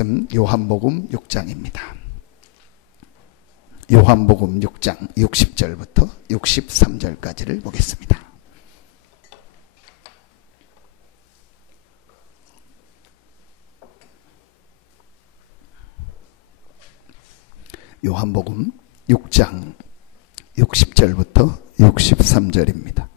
말씀 요한복음 6장입니다. 요한복음 6장 60절부터 63절까지를 보겠습니다. 요한복음 6장 60절부터 63절입니다.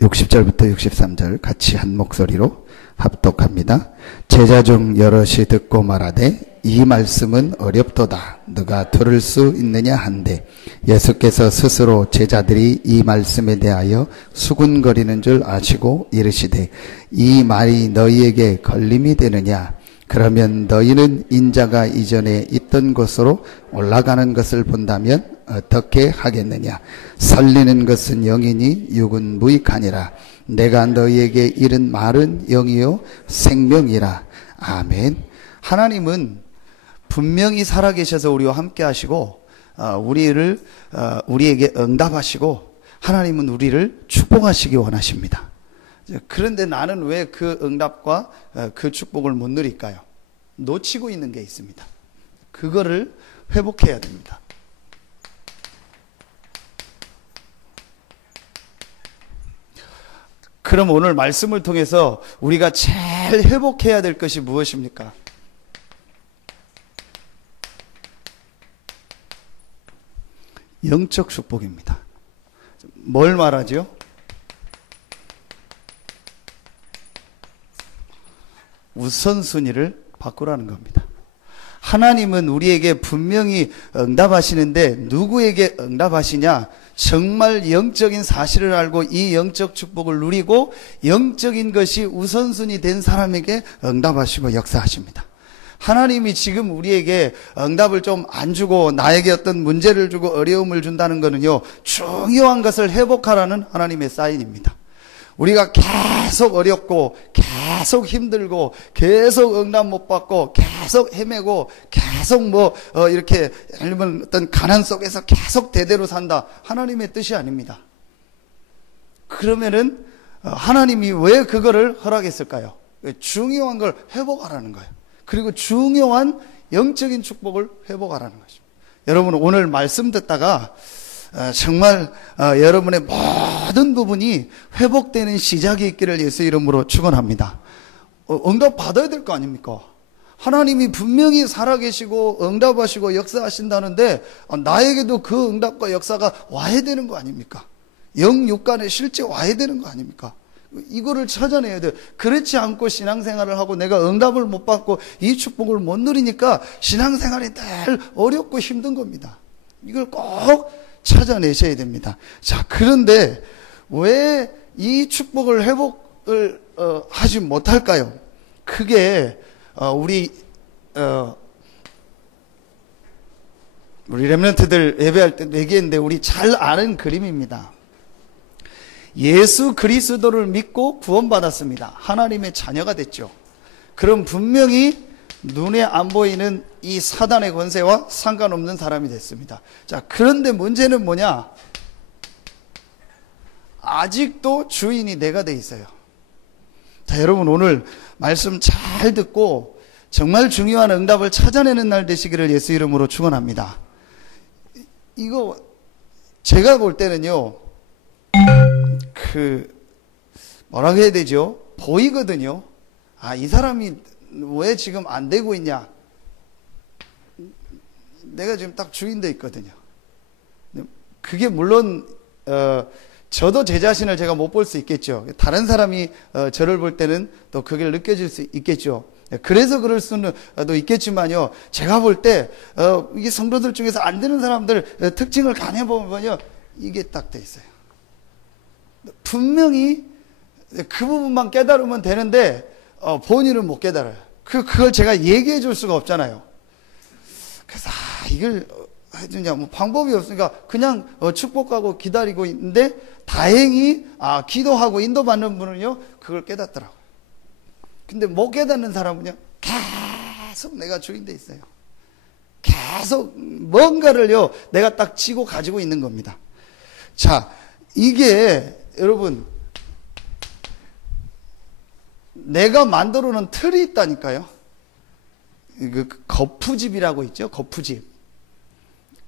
(60절부터 63절) 같이 한 목소리로 합독합니다. 제자 중 여럿이 듣고 말하되 이 말씀은 어렵도다. 너가 들을 수 있느냐 한데 예수께서 스스로 제자들이 이 말씀에 대하여 수군거리는 줄 아시고 이르시되 이 말이 너희에게 걸림이 되느냐. 그러면 너희는 인자가 이전에 있던 곳으로 올라가는 것을 본다면 어떻게 하겠느냐. 설리는 것은 영이니 육은 무익하니라. 내가 너희에게 이른 말은 영이요 생명이라. 아멘. 하나님은 분명히 살아계셔서 우리와 함께 하시고 우리에게 응답하시고 하나님은 우리를 축복하시기 원하십니다. 그런데 나는 왜 그 응답과 그 축복을 못 누릴까요? 놓치고 있는 게 있습니다. 그거를 회복해야 됩니다. 그럼 오늘 말씀을 통해서 우리가 제일 회복해야 될 것이 무엇입니까? 영적 축복입니다. 뭘 말하죠? 우선순위를 바꾸라는 겁니다. 하나님은 우리에게 분명히 응답하시는데 누구에게 응답하시냐? 정말 영적인 사실을 알고 이 영적 축복을 누리고 영적인 것이 우선순위 된 사람에게 응답하시고 역사하십니다. 하나님이 지금 우리에게 응답을 좀 안 주고 나에게 어떤 문제를 주고 어려움을 준다는 것은요, 중요한 것을 회복하라는 하나님의 사인입니다. 우리가 계속 어렵고 계속 힘들고 계속 응답 못 받고 계속 헤매고 계속 이렇게 예를 들면 어떤 가난 속에서 계속 대대로 산다. 하나님의 뜻이 아닙니다. 그러면은 하나님이 왜 그거를 허락했을까요? 중요한 걸 회복하라는 거예요. 그리고 중요한 영적인 축복을 회복하라는 것입니다. 여러분 오늘 말씀 듣다가 정말 여러분의 모든 부분이 회복되는 시작이 있기를 예수 이름으로 축원합니다. 응답 받아야 될 거 아닙니까? 하나님이 분명히 살아계시고 응답하시고 역사하신다는데 나에게도 그 응답과 역사가 와야 되는 거 아닙니까? 영육간에 실제 와야 되는 거 아닙니까? 이거를 찾아내야 돼요. 그렇지 않고 신앙생활을 하고 내가 응답을 못 받고 이 축복을 못 누리니까 신앙생활이 늘 어렵고 힘든 겁니다. 이걸 꼭 찾아내셔야 됩니다. 자, 그런데 왜 이 축복을 회복을 하지 못할까요? 그게 우리 렘넌트들 예배할 때 얘기했는데 우리 잘 아는 그림입니다. 예수 그리스도를 믿고 구원받았습니다. 하나님의 자녀가 됐죠. 그럼 분명히 눈에 안 보이는 이 사단의 권세와 상관없는 사람이 됐습니다. 자, 그런데 문제는 뭐냐? 아직도 주인이 내가 돼 있어요. 자, 여러분 오늘 말씀 잘 듣고 정말 중요한 응답을 찾아내는 날 되시기를 예수 이름으로 축원합니다. 이거 제가 볼 때는요, 뭐라고 해야 되죠? 보이거든요. 아, 이 사람이 왜 지금 안 되고 있냐? 내가 지금 딱 주인돼 있거든요. 그게 물론 저도 제 자신을 제가 못 볼 수 있겠죠. 다른 사람이 저를 볼 때는 또 그걸 느껴질 수 있겠죠. 그래서 그럴 수는 또 있겠지만요. 제가 볼 때 이게 성도들 중에서 안 되는 사람들 특징을 가려보면요, 이게 딱 돼 있어요. 분명히 그 부분만 깨달으면 되는데 본인은 못 깨달아요. 그걸 제가 얘기해 줄 수가 없잖아요. 그래서 이걸 해주냐, 방법이 없으니까 그냥 축복하고 기다리고 있는데 다행히 기도하고 인도받는 분은요 그걸 깨닫더라고요. 근데 못 깨닫는 사람은요 계속 내가 주인돼 있어요. 계속 뭔가를요, 내가 딱 쥐고 가지고 있는 겁니다. 자, 이게 여러분, 내가 만들어 놓은 틀이 있다니까요. 그 거푸집이라고 있죠. 거푸집.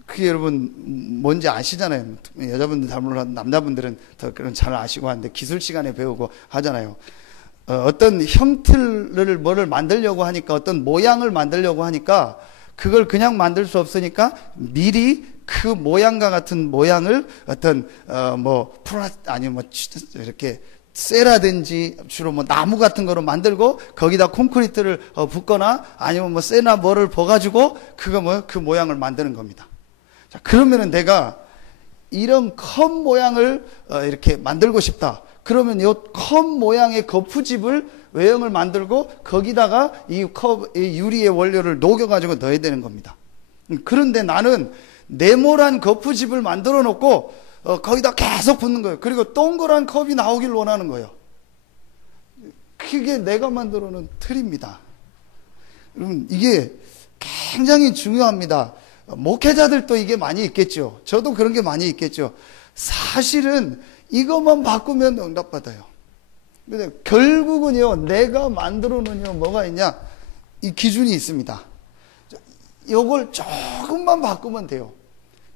그게 여러분 뭔지 아시잖아요. 여자분들 잘 몰라도 남자분들은 더 그런 잘 아시고 하는데 기술 시간에 배우고 하잖아요. 어떤 형틀을 뭐를 만들려고 하니까, 어떤 모양을 만들려고 하니까 그걸 그냥 만들 수 없으니까 미리 그 모양과 같은 모양을 어떤 아니면 뭐 이렇게 쇠라든지 주로 뭐 나무 같은 거로 만들고 거기다 콘크리트를 붓거나 아니면 뭐 쇠나 뭐를 버가지고 그 모양을 만드는 겁니다. 자, 그러면은 내가 이런 컵 모양을 이렇게 만들고 싶다. 그러면 이 컵 모양의 거푸집을 외형을 만들고 거기다가 이 유리의 원료를 녹여가지고 넣어야 되는 겁니다. 그런데 나는 네모난 거푸집을 만들어 놓고 거기다 계속 붓는 거예요. 그리고 동그란 컵이 나오길 원하는 거예요. 그게 내가 만들어 놓은 틀입니다. 여러분, 이게 굉장히 중요합니다. 목회자들도 이게 많이 있겠죠. 저도 그런 게 많이 있겠죠. 사실은 이것만 바꾸면 응답받아요. 근데 결국은요, 내가 만들어 놓은요, 뭐가 있냐? 이 기준이 있습니다. 요걸 조금만 바꾸면 돼요.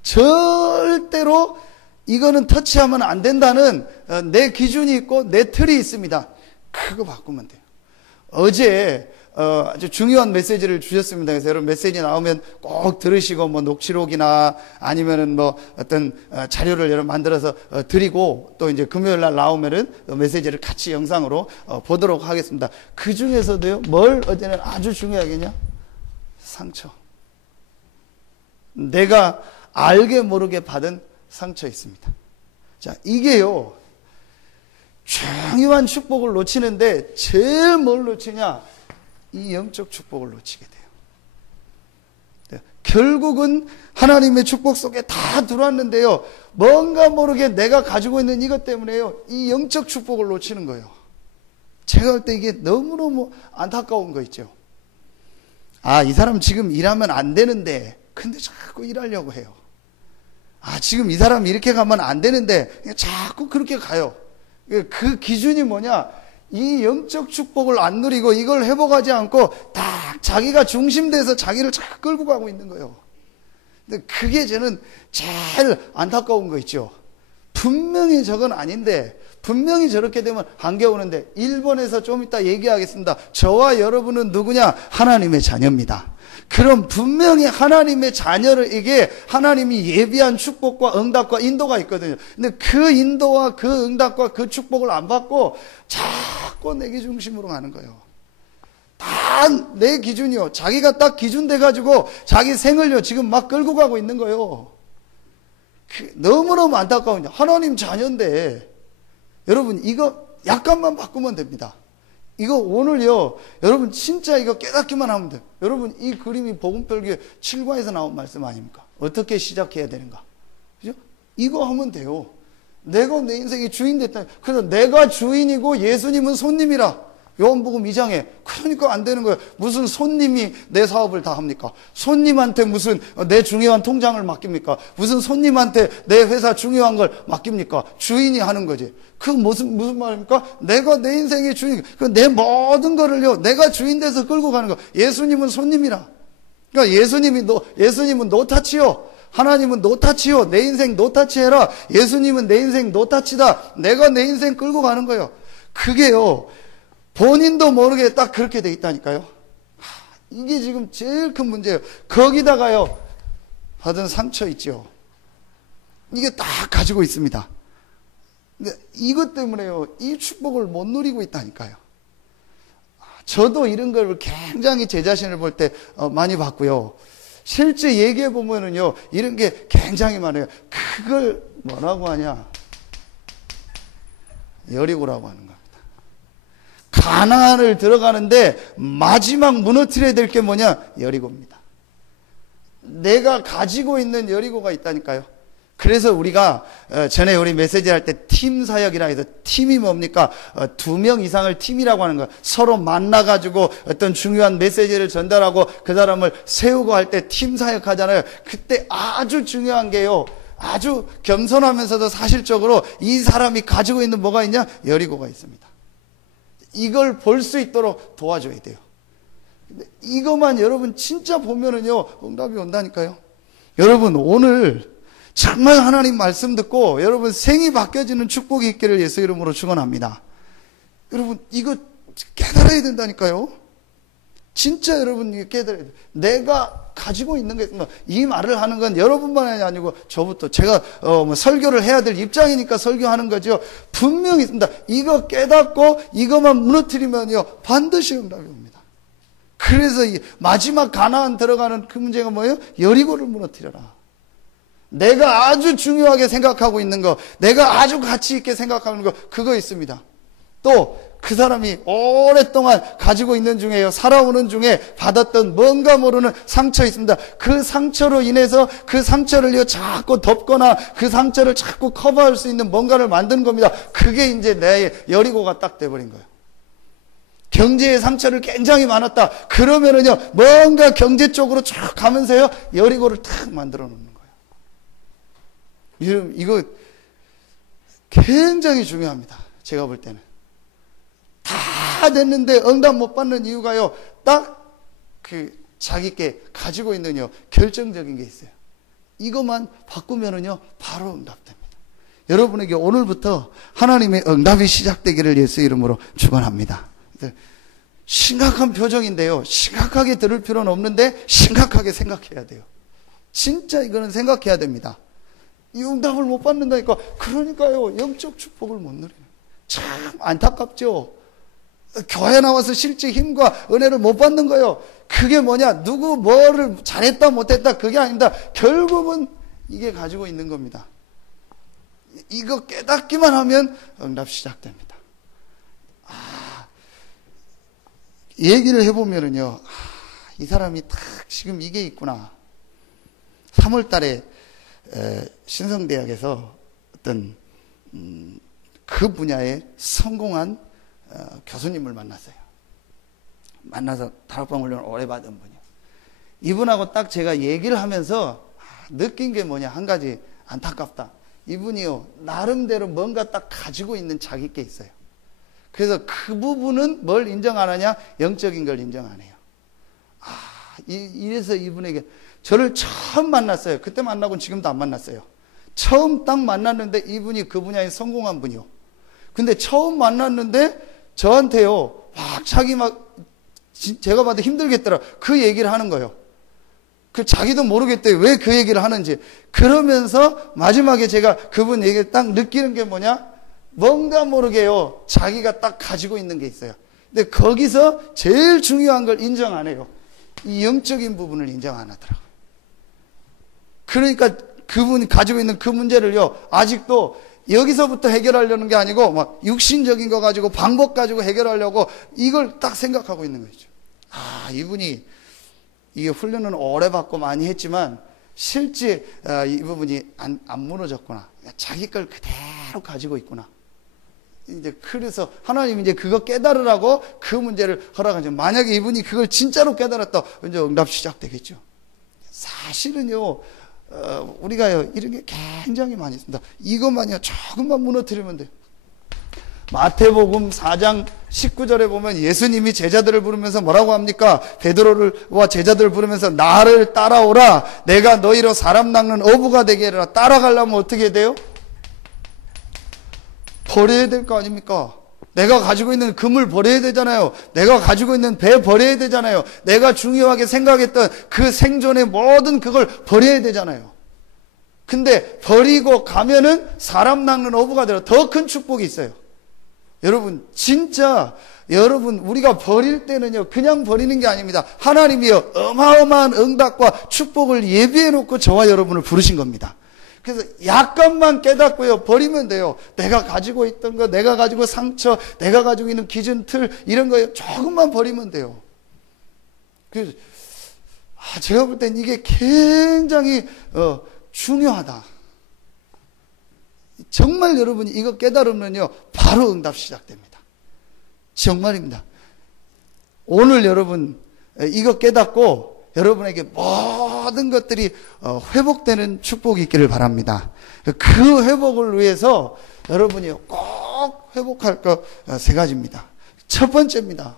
절대로 이거는 터치하면 안 된다는 내 기준이 있고 내 틀이 있습니다. 그거 바꾸면 돼요. 어제 아주 중요한 메시지를 주셨습니다. 그래서 여러분 메시지 나오면 꼭 들으시고, 뭐 녹취록이나 아니면은 뭐 어떤 자료를 여러분 만들어서 드리고, 또 이제 금요일 날 나오면은 메시지를 같이 영상으로 보도록 하겠습니다. 그 중에서도요, 뭘 어제는 아주 중요하겠냐? 상처. 내가 알게 모르게 받은 상처 있습니다. 자, 이게요, 중요한 축복을 놓치는데 제일 뭘 놓치냐? 이 영적 축복을 놓치게 돼요. 결국은 하나님의 축복 속에 다 들어왔는데요, 뭔가 모르게 내가 가지고 있는 이것 때문에요, 이 영적 축복을 놓치는 거예요. 제가 볼 때 이게 너무너무 안타까운 거 있죠. 아, 이 사람 지금 일하면 안 되는데 근데 자꾸 일하려고 해요. 아, 지금 이 사람 이렇게 가면 안 되는데 자꾸 그렇게 가요. 그 기준이 뭐냐? 이 영적 축복을 안 누리고 이걸 회복하지 않고 딱 자기가 중심돼서 자기를 자꾸 끌고 가고 있는 거예요. 근데 그게 저는 제일 안타까운 거 있죠. 분명히 저건 아닌데, 분명히 저렇게 되면 한계 오는데, 일본에서 좀 이따 얘기하겠습니다. 저와 여러분은 누구냐? 하나님의 자녀입니다. 그럼 분명히 하나님의 자녀를, 이게 하나님이 예비한 축복과 응답과 인도가 있거든요. 근데 그 인도와 그 응답과 그 축복을 안 받고 자꾸 내 중심으로 가는 거예요. 다 내 기준이요. 자기가 딱 기준 돼가지고 자기 생을요, 지금 막 끌고 가고 있는 거예요. 너무너무 안타까운데, 하나님 자녀인데, 여러분, 이거 약간만 바꾸면 됩니다. 이거 오늘요, 여러분 진짜 이거 깨닫기만 하면 돼요. 여러분, 이 그림이 복음별기의 7과에서 나온 말씀 아닙니까? 어떻게 시작해야 되는가? 그죠? 이거 하면 돼요. 내가 내 인생의 주인 됐다. 그래서 내가 주인이고 예수님은 손님이라. 요한복음 2장에. 그러니까 안 되는 거예요. 무슨 손님이 내 사업을 다 합니까? 손님한테 무슨 내 중요한 통장을 맡깁니까? 무슨 손님한테 내 회사 중요한 걸 맡깁니까? 주인이 하는 거지. 그 무슨 말입니까? 내가 내 인생의 주인, 내 모든 거를요, 내가 주인 돼서 끌고 가는 거. 예수님은 손님이라. 그러니까 예수님은 노타치요. 하나님은 노타치요. 내 인생 노타치 해라. 예수님은 내 인생 노타치다. 내가 내 인생 끌고 가는 거예요. 그게요, 본인도 모르게 딱 그렇게 돼 있다니까요. 이게 지금 제일 큰 문제예요. 거기다가요, 받은 상처 있죠. 이게 딱 가지고 있습니다. 근데 이것 때문에요, 이 축복을 못 누리고 있다니까요. 저도 이런 걸 굉장히 제 자신을 볼 때 많이 봤고요. 실제 얘기해 보면은요, 이런 게 굉장히 많아요. 그걸 뭐라고 하냐? 여리고라고 하는 겁니다. 가나안을 들어가는데 마지막 무너뜨려야 될 게 뭐냐? 여리고입니다. 내가 가지고 있는 여리고가 있다니까요. 그래서 우리가 전에 우리 메시지 할 때 팀 사역이라 해서 팀이 뭡니까? 2명 이상을 팀이라고 하는 거예요. 서로 만나가지고 어떤 중요한 메시지를 전달하고 그 사람을 세우고 할 때 팀 사역 하잖아요. 그때 아주 중요한 게요. 아주 겸손하면서도 사실적으로 이 사람이 가지고 있는 뭐가 있냐? 여리고가 있습니다. 이걸 볼 수 있도록 도와줘야 돼요. 근데 이것만 여러분 진짜 보면은요, 응답이 온다니까요. 여러분, 오늘 정말 하나님 말씀 듣고 여러분 생이 바뀌어지는 축복이 있기를 예수 이름으로 축원합니다. 여러분, 이거 깨달아야 된다니까요. 진짜 여러분 이거 깨달아야 돼요. 내가 가지고 있는 게 있습니다. 이 말을 하는 건 여러분만이 아니고 저부터 제가 설교를 해야 될 입장이니까 설교하는 거죠. 분명히 있습니다. 이거 깨닫고 이것만 무너뜨리면요 반드시 응답이 옵니다. 그래서 이 마지막 가나안 들어가는 그 문제가 뭐예요? 여리고를 무너뜨려라. 내가 아주 중요하게 생각하고 있는 거, 내가 아주 가치 있게 생각하는 거, 그거 있습니다. 또 그 사람이 오랫동안 가지고 있는 중에요, 살아오는 중에 받았던 뭔가 모르는 상처 있습니다. 그 상처로 인해서 그 상처를 자꾸 덮거나 그 상처를 자꾸 커버할 수 있는 뭔가를 만든 겁니다. 그게 이제 내 여리고가 딱 돼버린 거예요. 경제의 상처를 굉장히 많았다. 그러면은요, 뭔가 경제 쪽으로 쭉 가면서요, 여리고를 탁 만들어 놓는 거예요. 이거 굉장히 중요합니다. 제가 볼 때는. 다 됐는데 응답 못 받는 이유가요, 딱 그 자기께 가지고 있는요, 결정적인 게 있어요. 이것만 바꾸면은요, 바로 응답됩니다. 여러분에게 오늘부터 하나님의 응답이 시작되기를 예수 이름으로 축원합니다. 심각한 표정인데요, 심각하게 들을 필요는 없는데 심각하게 생각해야 돼요. 진짜 이거는 생각해야 됩니다. 이 응답을 못 받는다니까. 그러니까요, 영적 축복을 못 누리는. 참 안타깝죠. 교회 나와서 실제 힘과 은혜를 못 받는 거예요. 그게 뭐냐? 누구 뭐를 잘했다 못했다 그게 아닙니다. 결국은 이게 가지고 있는 겁니다. 이거 깨닫기만 하면 응답 시작됩니다. 얘기를 해보면은요, 이 사람이 딱 지금 이게 있구나. 3월 달에 신성대학에서 어떤 그 분야에 성공한 교수님을 만났어요. 만나서 다락방 훈련을 오래 받은 분이요. 이분하고 딱 제가 얘기를 하면서 느낀 게 뭐냐, 한 가지 안타깝다. 이분이요, 나름대로 뭔가 딱 가지고 있는 자기 게 있어요. 그래서 그 부분은 뭘 인정 안 하냐? 영적인 걸 인정 안 해요. 이래서 이분에게 저를 처음 만났어요. 그때 만나고는 지금도 안 만났어요. 처음 딱 만났는데 이분이 그 분야에 성공한 분이요. 근데 처음 만났는데 저한테요, 막 자기 막 제가 봐도 힘들겠더라. 그 얘기를 하는 거예요. 그 자기도 모르겠대요. 왜 그 얘기를 하는지. 그러면서 마지막에 제가 그분 얘기를 딱 느끼는 게 뭐냐? 뭔가 모르게요, 자기가 딱 가지고 있는 게 있어요. 근데 거기서 제일 중요한 걸 인정 안 해요. 이 영적인 부분을 인정 안 하더라고요. 그러니까 그분이 가지고 있는 그 문제를요, 아직도 여기서부터 해결하려는 게 아니고 막 육신적인 거 가지고 방법 가지고 해결하려고 이걸 딱 생각하고 있는 거죠. 이분이 이게 훈련은 오래 받고 많이 했지만 실제 이 부분이 안 무너졌구나. 자기 걸 그대로 가지고 있구나. 이제 그래서 하나님 이제 그거 깨달으라고 그 문제를 허락하죠. 만약에 이분이 그걸 진짜로 깨달았다, 이제 응답 시작되겠죠. 사실은요, 우리가요, 이런 게 굉장히 많이 있습니다. 이것만요, 조금만 무너뜨리면 돼요. 마태복음 4장 19절에 보면 예수님이 제자들을 부르면서 뭐라고 합니까? 베드로와 제자들을 부르면서 나를 따라오라. 내가 너희로 사람 낚는 어부가 되게 해라. 따라가려면 어떻게 돼요? 버려야 될 거 아닙니까? 내가 가지고 있는 금을 버려야 되잖아요. 내가 가지고 있는 배 버려야 되잖아요. 내가 중요하게 생각했던 그 생존의 모든 그걸 버려야 되잖아요. 근데 버리고 가면은 사람 낚는 어부가 되라. 더 큰 축복이 있어요. 여러분, 진짜 여러분, 우리가 버릴 때는요, 그냥 버리는 게 아닙니다. 하나님이요, 어마어마한 응답과 축복을 예비해 놓고 저와 여러분을 부르신 겁니다. 그래서 약간만 깨닫고요, 버리면 돼요. 내가 가지고 있던 거, 내가 가지고 상처, 내가 가지고 있는 기준 틀, 이런 거요, 조금만 버리면 돼요. 그래서 제가 볼 땐 이게 굉장히 중요하다. 정말 여러분이 이거 깨달으면요, 바로 응답 시작됩니다. 정말입니다. 오늘 여러분 이거 깨닫고 여러분에게 모든 것들이 회복되는 축복이 있기를 바랍니다. 그 회복을 위해서 여러분이 꼭 회복할 것 세 가지입니다. 첫 번째입니다.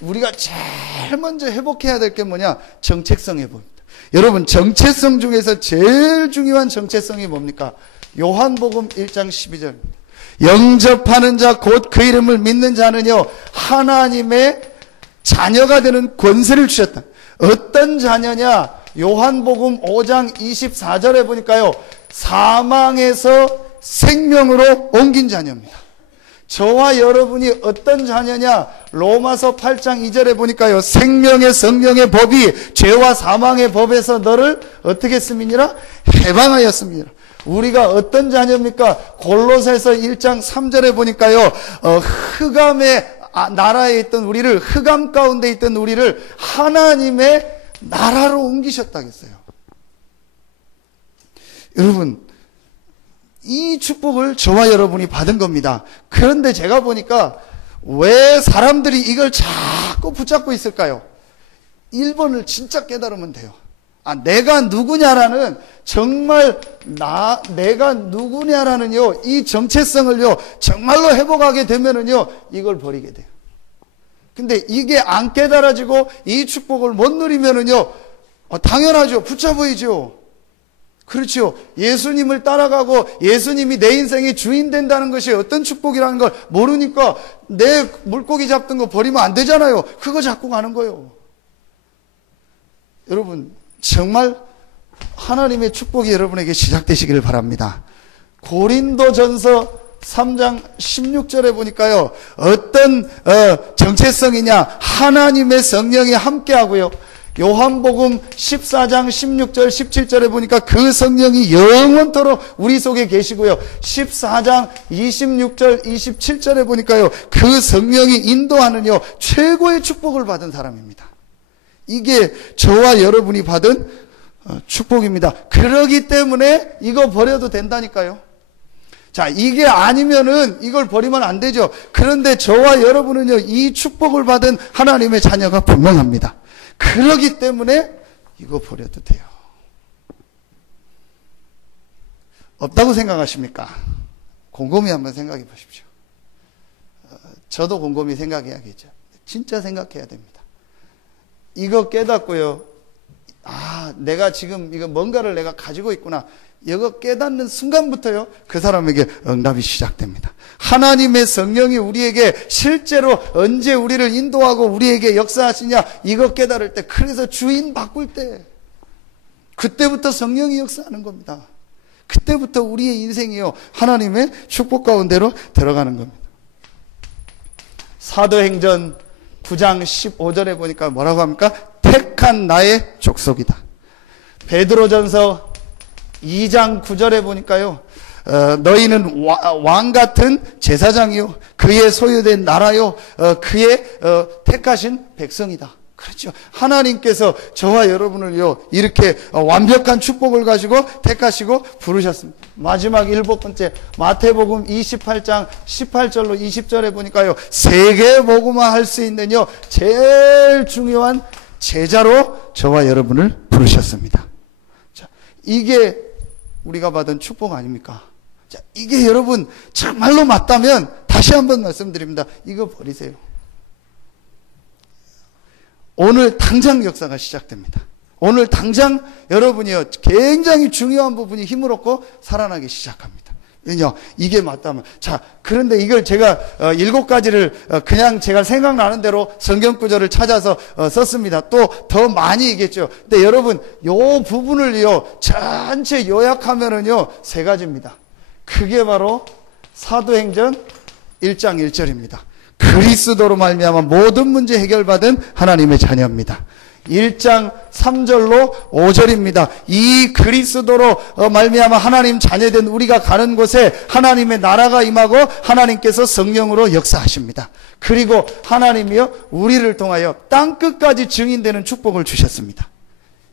우리가 제일 먼저 회복해야 될 게 뭐냐? 정체성 회복입니다. 여러분, 정체성 중에서 제일 중요한 정체성이 뭡니까? 요한복음 1장 12절입니다. 영접하는 자 곧 그 이름을 믿는 자는요, 하나님의 자녀가 되는 권세를 주셨다. 어떤 자녀냐? 요한복음 5장 24절에 보니까요, 사망에서 생명으로 옮긴 자녀입니다. 저와 여러분이 어떤 자녀냐? 로마서 8장 2절에 보니까요, 생명의 성령의 법이 죄와 사망의 법에서 너를 어떻게 했음이니라? 해방하였습니다. 우리가 어떤 자녀입니까? 골로새서 1장 3절에 보니까요, 흑암의 나라에 있던 우리를, 흑암 가운데 있던 우리를 하나님의 나라로 옮기셨다겠어요. 여러분, 이 축복을 저와 여러분이 받은 겁니다. 그런데 제가 보니까 왜 사람들이 이걸 자꾸 붙잡고 있을까요? 1번을 진짜 깨달으면 돼요. 내가 누구냐라는, 정말 내가 누구냐라는요, 이 정체성을요, 정말로 회복하게 되면은요, 이걸 버리게 돼요. 근데 이게 안 깨달아지고 이 축복을 못 누리면은요, 당연하죠. 붙잡아야죠. 그렇죠. 예수님을 따라가고 예수님이 내 인생의 주인 된다는 것이 어떤 축복이라는 걸 모르니까 내 물고기 잡던 거 버리면 안 되잖아요. 그거 잡고 가는 거예요. 여러분, 정말 하나님의 축복이 여러분에게 시작되시기를 바랍니다. 고린도전서 3장 16절에 보니까요, 어떤 정체성이냐? 하나님의 성령이 함께하고요, 요한복음 14장 16절 17절에 보니까 그 성령이 영원토록 우리 속에 계시고요, 14장 26절 27절에 보니까요, 그 성령이 인도하는요, 최고의 축복을 받은 사람입니다. 이게 저와 여러분이 받은 축복입니다. 그러기 때문에 이거 버려도 된다니까요. 자, 이게 아니면은 이걸 버리면 안 되죠. 그런데 저와 여러분은요, 이 축복을 받은 하나님의 자녀가 분명합니다. 그러기 때문에 이거 버려도 돼요. 없다고 생각하십니까? 곰곰이 한번 생각해 보십시오. 저도 곰곰이 생각해야겠죠. 진짜 생각해야 됩니다. 이거 깨닫고요, 내가 지금 이거 뭔가를 내가 가지고 있구나, 이거 깨닫는 순간부터요, 그 사람에게 응답이 시작됩니다. 하나님의 성령이 우리에게 실제로 언제 우리를 인도하고 우리에게 역사하시냐, 이거 깨달을 때, 그래서 주인 바꿀 때, 그때부터 성령이 역사하는 겁니다. 그때부터 우리의 인생이요, 하나님의 축복 가운데로 들어가는 겁니다. 사도행전 9장 15절에 보니까 뭐라고 합니까? 택한 나의 족속이다. 베드로전서 2장 9절에 보니까요, 너희는 왕 같은 제사장이요, 그의 소유된 나라요, 그의 택하신 백성이다. 그렇죠. 하나님께서 저와 여러분을요, 이렇게 완벽한 축복을 가지고 택하시고 부르셨습니다. 마지막 7번째, 마태복음 28장 18절로 20절에 보니까요, 세계 복음화 할 수 있는요, 제일 중요한 제자로 저와 여러분을 부르셨습니다. 자, 이게 우리가 받은 축복 아닙니까? 자, 이게 여러분 정말로 맞다면 다시 한번 말씀드립니다. 이거 버리세요. 오늘 당장 역사가 시작됩니다. 오늘 당장 여러분이요, 굉장히 중요한 부분이 힘을 얻고 살아나기 시작합니다. 왜냐? 이게 맞다면. 자, 그런데 이걸 제가 7가지를 그냥 제가 생각나는 대로 성경 구절을 찾아서 썼습니다. 또 더 많이 얘기했죠. 근데 여러분, 요 부분을요, 전체 요약하면은요, 3가지입니다. 그게 바로 사도행전 1장 1절입니다. 그리스도로 말미암아 모든 문제 해결받은 하나님의 자녀입니다. 1장 3절로 5절입니다. 이 그리스도로 말미암아 하나님 자녀된 우리가 가는 곳에 하나님의 나라가 임하고 하나님께서 성령으로 역사하십니다. 그리고 하나님이요, 우리를 통하여 땅끝까지 증인되는 축복을 주셨습니다.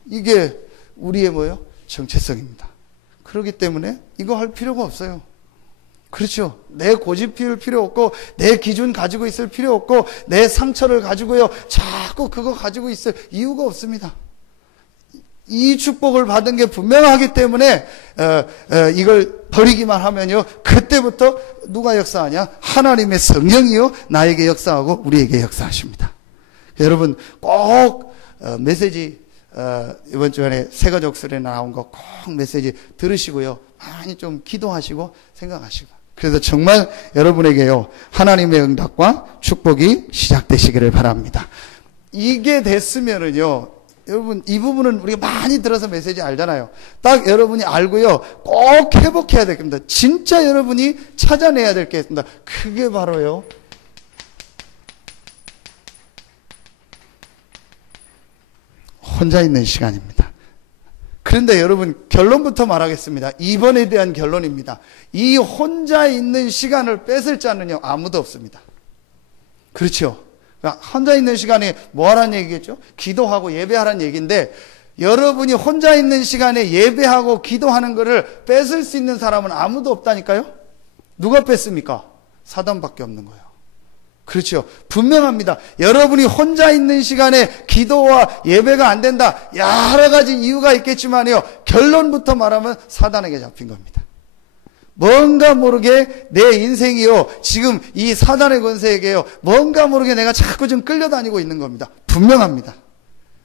이게 우리의 뭐예요? 정체성입니다. 그렇기 때문에 이거 할 필요가 없어요. 그렇죠. 내 고집 피울 필요 없고, 내 기준 가지고 있을 필요 없고, 내 상처를 가지고요, 자꾸 그거 가지고 있을 이유가 없습니다. 이 축복을 받은 게 분명하기 때문에 이걸 버리기만 하면요, 그때부터 누가 역사하냐? 하나님의 성령이요 나에게 역사하고 우리에게 역사하십니다. 여러분 꼭 메시지 이번 주간에 새가족 수련회 나온 거 꼭 메시지 들으시고요, 많이 좀 기도하시고 생각하시고, 그래서 정말 여러분에게요 하나님의 응답과 축복이 시작되시기를 바랍니다. 이게 됐으면은요, 여러분 이 부분은 우리가 많이 들어서 메시지 알잖아요. 딱 여러분이 알고요 꼭 회복해야 될 겁니다. 진짜 여러분이 찾아내야 될 게 있습니다. 그게 바로요 혼자 있는 시간입니다. 그런데 여러분 결론부터 말하겠습니다. 이번에 대한 결론입니다. 이 혼자 있는 시간을 뺏을 자는요 아무도 없습니다. 그렇죠? 혼자 있는 시간에 뭐 하라는 얘기겠죠? 기도하고 예배하라는 얘기인데, 여러분이 혼자 있는 시간에 예배하고 기도하는 것을 뺏을 수 있는 사람은 아무도 없다니까요? 누가 뺐습니까? 사단밖에 없는 거예요. 그렇죠. 분명합니다. 여러분이 혼자 있는 시간에 기도와 예배가 안 된다, 여러 가지 이유가 있겠지만요, 결론부터 말하면 사단에게 잡힌 겁니다. 뭔가 모르게 내 인생이요 지금 이 사단의 권세에게요 뭔가 모르게 내가 자꾸 좀 끌려다니고 있는 겁니다. 분명합니다.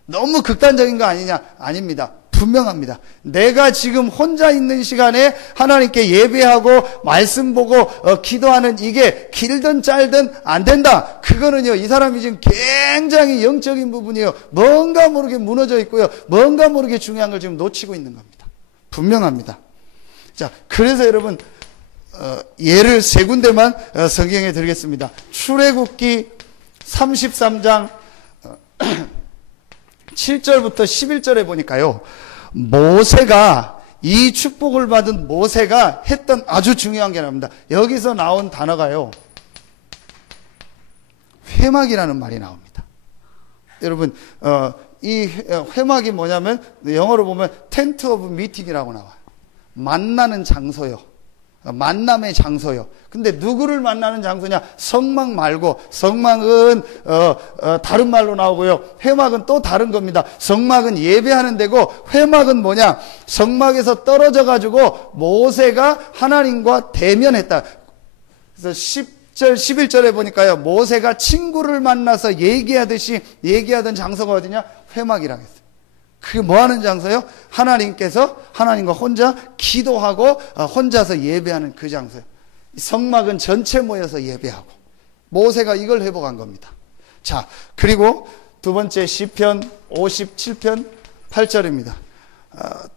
너무 극단적인 거 아니냐? 아닙니다. 분명합니다. 내가 지금 혼자 있는 시간에 하나님께 예배하고 말씀 보고 기도하는 이게 길든 짧든 안 된다. 그거는요 이 사람이 지금 굉장히 영적인 부분이요 뭔가 모르게 무너져 있고요, 뭔가 모르게 중요한 걸 지금 놓치고 있는 겁니다. 분명합니다. 자, 그래서 여러분 예를 세 군데만 성경에 드리겠습니다. 출애굽기 33장 7절부터 11절에 보니까요, 모세가, 이 축복을 받은 모세가 했던 아주 중요한 게 나옵니다. 여기서 나온 단어가요 회막이라는 말이 나옵니다. 여러분 이 회막이 뭐냐면 영어로 보면 텐트 오브 미팅이라고 나와요. 만나는 장소요. 만남의 장소요. 근데 누구를 만나는 장소냐? 성막 말고, 성막은 다른 말로 나오고요, 회막은 또 다른 겁니다. 성막은 예배하는 데고, 회막은 뭐냐? 성막에서 떨어져 가지고 모세가 하나님과 대면했다. 그래서 10절 11절에 보니까요, 모세가 친구를 만나서 얘기하듯이 얘기하던 장소가 어디냐? 회막이라고 했어요. 그게 뭐 하는 장소요? 하나님께서 하나님과 혼자 기도하고 혼자서 예배하는 그 장소요. 성막은 전체 모여서 예배하고, 모세가 이걸 회복한 겁니다. 자, 그리고 두 번째 시편 57편 8절입니다.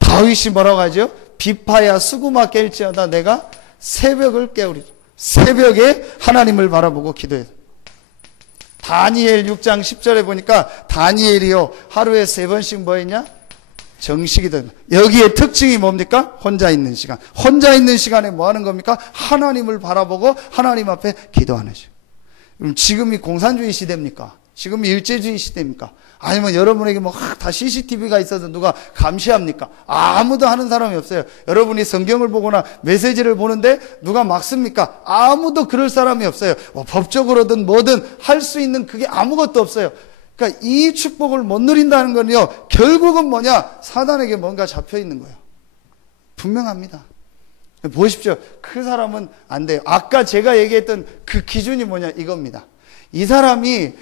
다윗이 뭐라고 하죠? 비파야 수구마 깰지어다 내가 새벽을 깨우리라. 새벽에 하나님을 바라보고 기도해요. 다니엘 6장 10절에 보니까 다니엘이요 하루에 3번씩 뭐 했냐? 정식이든. 여기에 특징이 뭡니까? 혼자 있는 시간. 혼자 있는 시간에 뭐 하는 겁니까? 하나님을 바라보고 하나님 앞에 기도하는 시간. 그럼 지금이 공산주의 시대입니까? 지금이 일제주의 시대입니까? 아니면 여러분에게 뭐 다 CCTV가 있어서 누가 감시합니까? 아무도 하는 사람이 없어요. 여러분이 성경을 보거나 메시지를 보는데 누가 막습니까? 아무도 그럴 사람이 없어요. 뭐 법적으로든 뭐든 할 수 있는 그게 아무것도 없어요. 그러니까 이 축복을 못 누린다는 건요, 결국은 뭐냐? 사단에게 뭔가 잡혀 있는 거예요. 분명합니다. 보십시오. 그 사람은 안 돼요. 아까 제가 얘기했던 그 기준이 뭐냐? 이겁니다. 이 사람이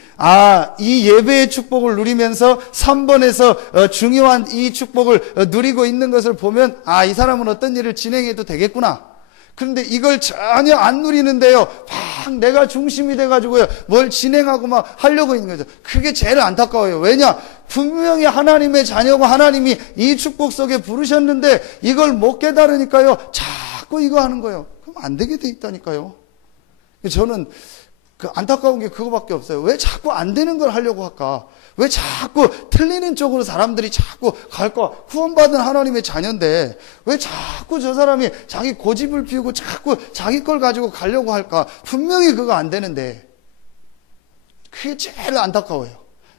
이 예배의 축복을 누리면서 3번에서 중요한 이 축복을 누리고 있는 것을 보면 이 사람은 어떤 일을 진행해도 되겠구나. 그런데 이걸 전혀 안 누리는데요, 막 내가 중심이 돼가지고요 뭘 진행하고 막 하려고 있는 거죠. 그게 제일 안타까워요. 왜냐? 분명히 하나님의 자녀고 하나님이 이 축복 속에 부르셨는데 이걸 못 깨달으니까요 자꾸 이거 하는 거예요. 그럼 안 되게 돼 있다니까요. 저는 안타까운 게 그거밖에 없어요. 왜 자꾸 안 되는 걸 하려고 할까? 왜 자꾸 틀리는 쪽으로 사람들이 자꾸 갈까? 구원받은 하나님의 자녀인데 왜 자꾸 저 사람이 자기 고집을 피우고 자꾸 자기 걸 가지고 가려고 할까? 분명히 그거 안 되는데. 그게 제일 안타까워요.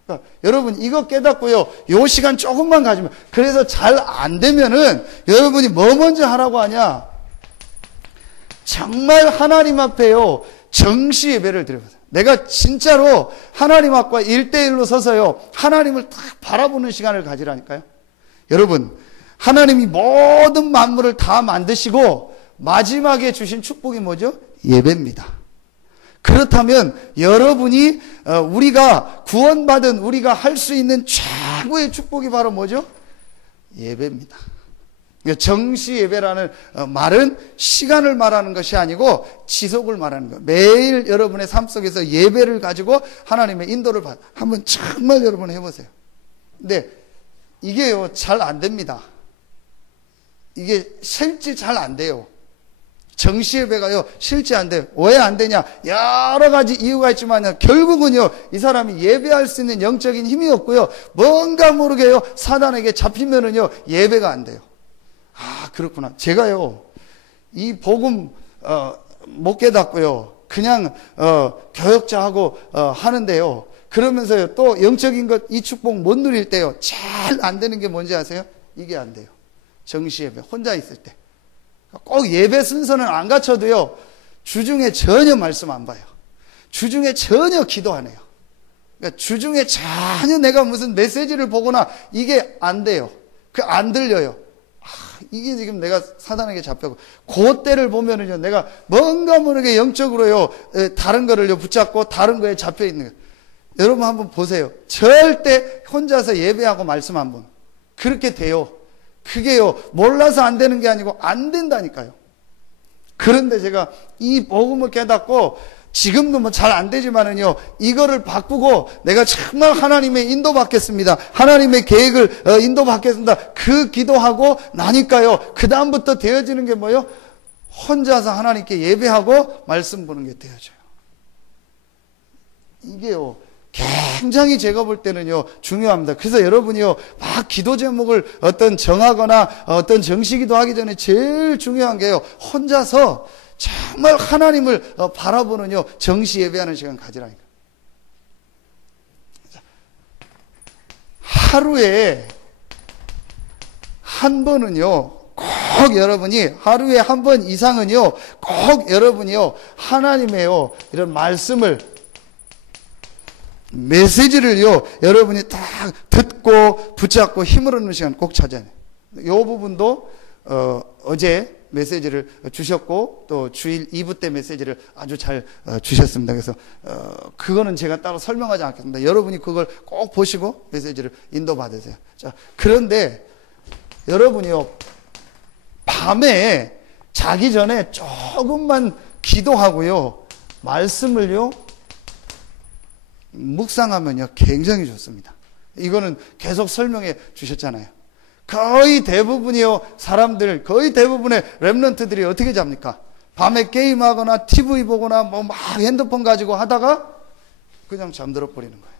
그러니까 여러분 이거 깨닫고요. 요 시간 조금만 가지면 그래서 잘 안 되면은 여러분이 뭐 먼저 하라고 하냐? 정말 하나님 앞에요. 정시 예배를 드려보세요. 내가 진짜로 하나님 앞과 1대1로 서서요. 하나님을 딱 바라보는 시간을 가지라니까요. 여러분 하나님이 모든 만물을 다 만드시고 마지막에 주신 축복이 뭐죠? 예배입니다. 그렇다면 여러분이 우리가 구원받은 우리가 할 수 있는 최고의 축복이 바로 뭐죠? 예배입니다. 정시 예배라는 말은 시간을 말하는 것이 아니고 지속을 말하는 거예요. 매일 여러분의 삶 속에서 예배를 가지고 하나님의 인도를 한번 정말 여러분 해보세요. 근데 이게요 잘 안 됩니다. 이게 실제 잘 안 돼요. 정시 예배가요 실제 안 돼요. 왜 안 되냐? 여러 가지 이유가 있지만 결국은요 이 사람이 예배할 수 있는 영적인 힘이 없고요 뭔가 모르게요 사단에게 잡히면은요 예배가 안 돼요. 아 그렇구나. 제가요 이 복음 못 깨닫고요 그냥 교역자하고 하는데요. 그러면서요 또 영적인 것 이 축복 못 누릴 때요 잘 안 되는 게 뭔지 아세요? 이게 안 돼요. 정시 예배 혼자 있을 때 꼭 예배 순서는 안 갖춰도요 주중에 전혀 말씀 안 봐요. 주중에 전혀 기도 안 해요. 그러니까 주중에 전혀 내가 무슨 메시지를 보거나 이게 안 돼요. 안 들려요. 이게 지금 내가 사단에게 잡혀고 그때를 보면은요 내가 뭔가 모르게 영적으로요 다른 거를요 붙잡고 다른 거에 잡혀 있는 거예요. 여러분 한번 보세요. 절대 혼자서 예배하고 말씀 안 보는 그렇게 돼요. 그게요 몰라서 안 되는 게 아니고 안 된다니까요. 그런데 제가 이 복음을 깨닫고 지금도 뭐 잘 안 되지만은요 이거를 바꾸고 내가 정말 하나님의 인도 받겠습니다. 하나님의 계획을 인도받겠습니다. 그 기도하고 나니까요 그 다음부터 되어지는 게 뭐예요? 혼자서 하나님께 예배하고 말씀 보는 게 되어져요. 이게요 굉장히 제가 볼 때는요 중요합니다. 그래서 여러분이요 막 기도 제목을 어떤 정하거나 어떤 정시기도 하기 전에 제일 중요한 게요 혼자서 정말 하나님을 바라보는요 정시 예배하는 시간 가지라니까. 하루에 한 번은요 꼭 여러분이 하루에 한 번 이상은요 꼭 여러분이요 하나님의요 이런 말씀을 메시지를요 여러분이 딱 듣고 붙잡고 힘을 얻는 시간 꼭 찾아야 돼요. 이 부분도 어제 메시지를 주셨고 또 주일 2부 때 메시지를 아주 잘 주셨습니다. 그래서 그거는 제가 따로 설명하지 않겠습니다. 여러분이 그걸 꼭 보시고 메시지를 인도받으세요. 자, 그런데 여러분이요 밤에 자기 전에 조금만 기도하고요 말씀을요 묵상하면요 굉장히 좋습니다. 이거는 계속 설명해 주셨잖아요. 거의 대부분이요 사람들 거의 대부분의 렘넌트들이 어떻게 잡니까? 밤에 게임하거나 TV 보거나 뭐 막 핸드폰 가지고 하다가 그냥 잠들어 버리는 거예요.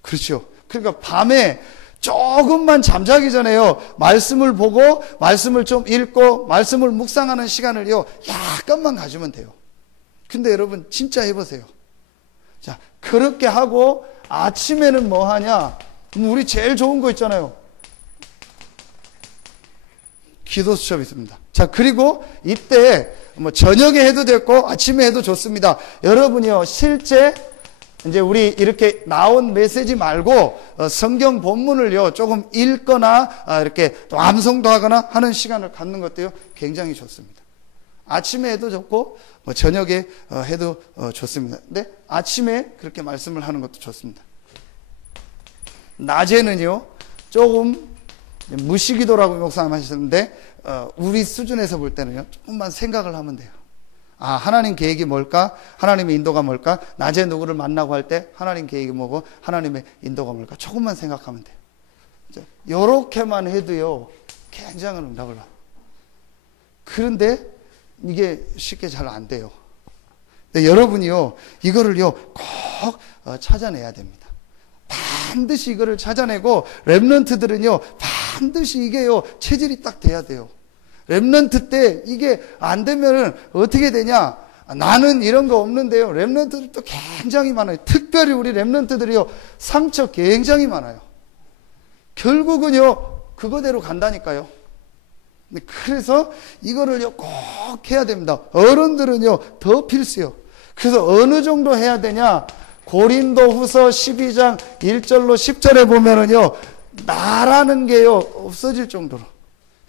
그렇죠. 그러니까 밤에 조금만 잠자기 전에요 말씀을 보고 말씀을 좀 읽고 말씀을 묵상하는 시간을요 약간만 가지면 돼요. 근데 여러분 진짜 해보세요. 자, 그렇게 하고 아침에는 뭐 하냐? 우리 제일 좋은 거 있잖아요. 기도 수첩이 있습니다. 자, 그리고 이때 뭐 저녁에 해도 됐고 아침에 해도 좋습니다. 여러분이요 실제 이제 우리 이렇게 나온 메시지 말고 성경 본문을요 조금 읽거나 이렇게 또 암송도 하거나 하는 시간을 갖는 것도요 굉장히 좋습니다. 아침에 해도 좋고 뭐 저녁에 해도 좋습니다. 근데 아침에 그렇게 말씀을 하는 것도 좋습니다. 낮에는요 조금 무시기도라고 목사님하셨는데 우리 수준에서 볼 때는요 조금만 생각을 하면 돼요. 아 하나님 계획이 뭘까? 하나님의 인도가 뭘까? 낮에 누구를 만나고 할 때 하나님 계획이 뭐고 하나님의 인도가 뭘까? 조금만 생각하면 돼요. 이렇게만 해도요 굉장한 응답을 받아요. 그런데 이게 쉽게 잘 안 돼요. 근데 여러분이요 이거를요 꼭 찾아내야 됩니다. 반드시 이거를 찾아내고 렘넌트들은요 반드시 이게요 체질이 딱 돼야 돼요. 렘넌트 때 이게 안 되면은 어떻게 되냐? 나는 이런 거 없는데요. 렘넌트들도 굉장히 많아요. 특별히 우리 렘넌트들이요. 상처 굉장히 많아요. 결국은요. 그거대로 간다니까요. 그래서 이거를요. 꼭 해야 됩니다. 어른들은요. 더 필수요. 그래서 어느 정도 해야 되냐. 고린도후서 12장 1절로 10절에 보면은요. 나라는 게요. 없어질 정도로.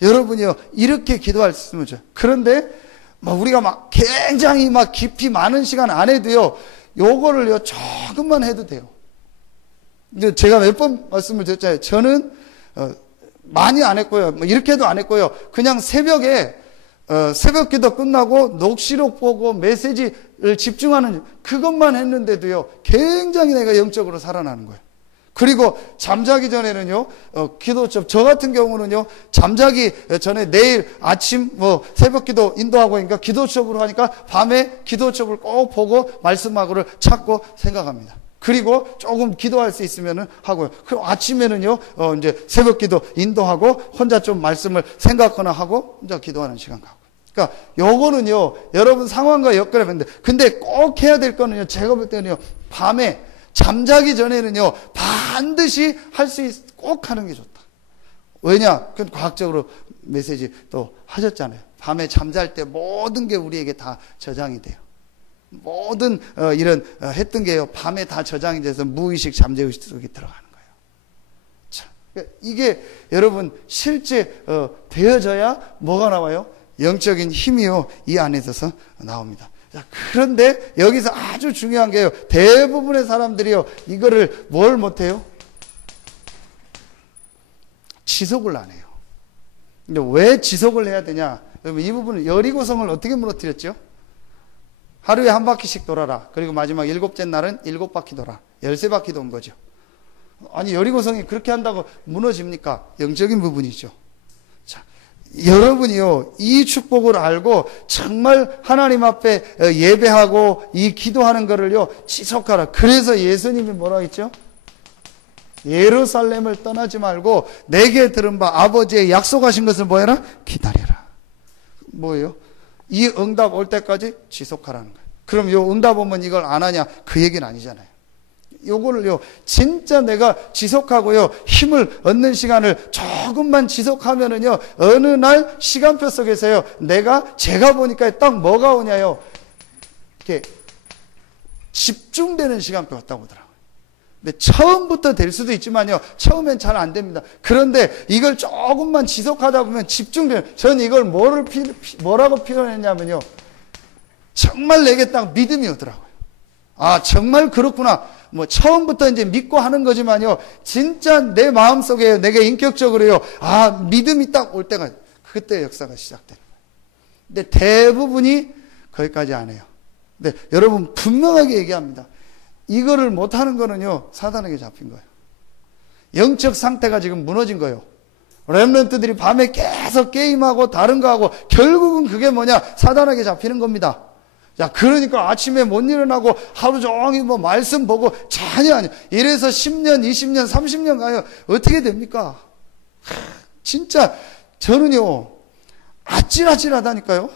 여러분이요. 이렇게 기도할 수 있으면 좋아요. 그런데 우리가 막 굉장히 막 깊이 많은 시간 안 해도요. 요거를요. 조금만 해도 돼요. 근데 제가 몇 번 말씀을 드렸잖아요. 저는 많이 안 했고요. 이렇게도 안 했고요. 그냥 새벽에 새벽 기도 끝나고 녹취록 보고 메시지를 집중하는 그것만 했는데도요. 굉장히 내가 영적으로 살아나는 거예요. 그리고 잠자기 전에는요, 기도첩, 저 같은 경우는요, 잠자기 전에 내일 아침, 새벽 기도 인도하고 하니까 기도첩으로 하니까 밤에 기도첩을 꼭 보고 말씀하고를 찾고 생각합니다. 그리고 조금 기도할 수 있으면은 하고요. 그리고 아침에는요, 이제 새벽 기도 인도하고 혼자 좀 말씀을 생각하거나 하고 혼자 기도하는 시간 가고. 그러니까 요거는요, 여러분 상황과 엮으려면 근데 꼭 해야 될 거는요, 제가 볼 때는요, 밤에 잠자기 전에는요, 반드시 할 수 꼭 하는 게 좋다. 왜냐? 그건 과학적으로 메시지 또 하셨잖아요. 밤에 잠잘 때 모든 게 우리에게 다 저장이 돼요. 모든 이런 했던 게요, 밤에 다 저장이 돼서 무의식, 잠재의식 속에 들어가는 거예요. 자, 이게 여러분 실제 되어져야 뭐가 나와요? 영적인 힘이요, 이 안에 있어서 나옵니다. 자, 그런데 여기서 아주 중요한 게요. 대부분의 사람들이요. 이거를 뭘 못해요? 지속을 안 해요. 근데 왜 지속을 해야 되냐? 여러분 이 부분은 여리고성을 어떻게 무너뜨렸죠? 하루에 한 바퀴씩 돌아라. 그리고 마지막 7째 날은 7바퀴 돌아. 13바퀴 돈 거죠. 아니 여리고성이 그렇게 한다고 무너집니까? 영적인 부분이죠. 여러분이요, 이 축복을 알고 정말 하나님 앞에 예배하고 이 기도하는 거를요, 지속하라. 그래서 예수님이 뭐라고 했죠? 예루살렘을 떠나지 말고 내게 들은 바 아버지의 약속하신 것을 뭐 해라? 기다려라. 뭐예요? 이 응답 올 때까지 지속하라는 거예요. 그럼 요 응답 오면 이걸 안 하냐? 그 얘기는 아니잖아요. 요거를요, 진짜 내가 지속하고요, 힘을 얻는 시간을 조금만 지속하면은요, 어느 날 시간표 속에서요, 제가 보니까 딱 뭐가 오냐요, 이렇게 집중되는 시간표가 딱 오더라고요. 근데 처음부터 될 수도 있지만요, 처음엔 잘 안 됩니다. 그런데 이걸 조금만 지속하다 보면 집중돼요. 저는 이걸 뭐라고 표현했냐면요, 정말 내게 딱 믿음이 오더라고요. 아, 정말 그렇구나. 처음부터 이제 믿고 하는 거지만요, 진짜 내 마음속에 내게 인격적으로요, 아, 믿음이 딱 올 때가, 그때 역사가 시작되는 거예요. 근데 대부분이 거기까지 안 해요. 근데 여러분, 분명하게 얘기합니다. 이거를 못하는 거는요, 사단에게 잡힌 거예요. 영적 상태가 지금 무너진 거예요. 렘넌트들이 밤에 계속 게임하고 다른 거 하고, 결국은 그게 뭐냐? 사단에게 잡히는 겁니다. 자, 그러니까 아침에 못 일어나고 하루 종일 말씀 보고 전혀 아니에요. 이래서 10년, 20년, 30년 가요. 어떻게 됩니까? 진짜 저는요, 아찔아찔하다니까요.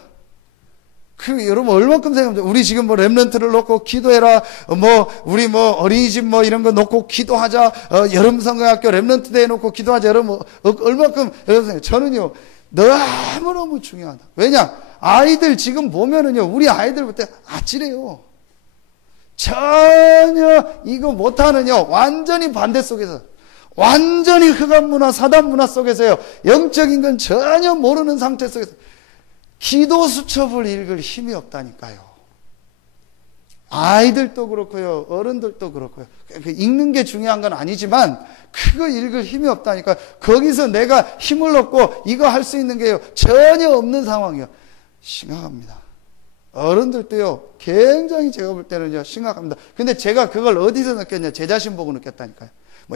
여러분 얼마큼 생각합니까? 우리 지금 렘넌트를 놓고 기도해라. 우리 어린이집 이런 거 놓고 기도하자. 여름 성경학교 렘넌트 대회 놓고 기도하자. 여러분 얼마큼 여러분 저는요, 너무너무 중요하다. 왜냐? 아이들 지금 보면은요, 우리 아이들 볼 때 아찔해요. 전혀 이거 못하는요, 완전히 반대 속에서, 완전히 흑암 문화, 사단 문화 속에서요, 영적인 건 전혀 모르는 상태 속에서 기도 수첩을 읽을 힘이 없다니까요. 아이들도 그렇고요, 어른들도 그렇고요. 읽는 게 중요한 건 아니지만 그거 읽을 힘이 없다니까. 거기서 내가 힘을 얻고 이거 할 수 있는 게요, 전혀 없는 상황이에요. 심각합니다. 어른들도요, 굉장히 제가 볼 때는요, 심각합니다. 근데 제가 그걸 어디서 느꼈냐? 제 자신 보고 느꼈다니까요.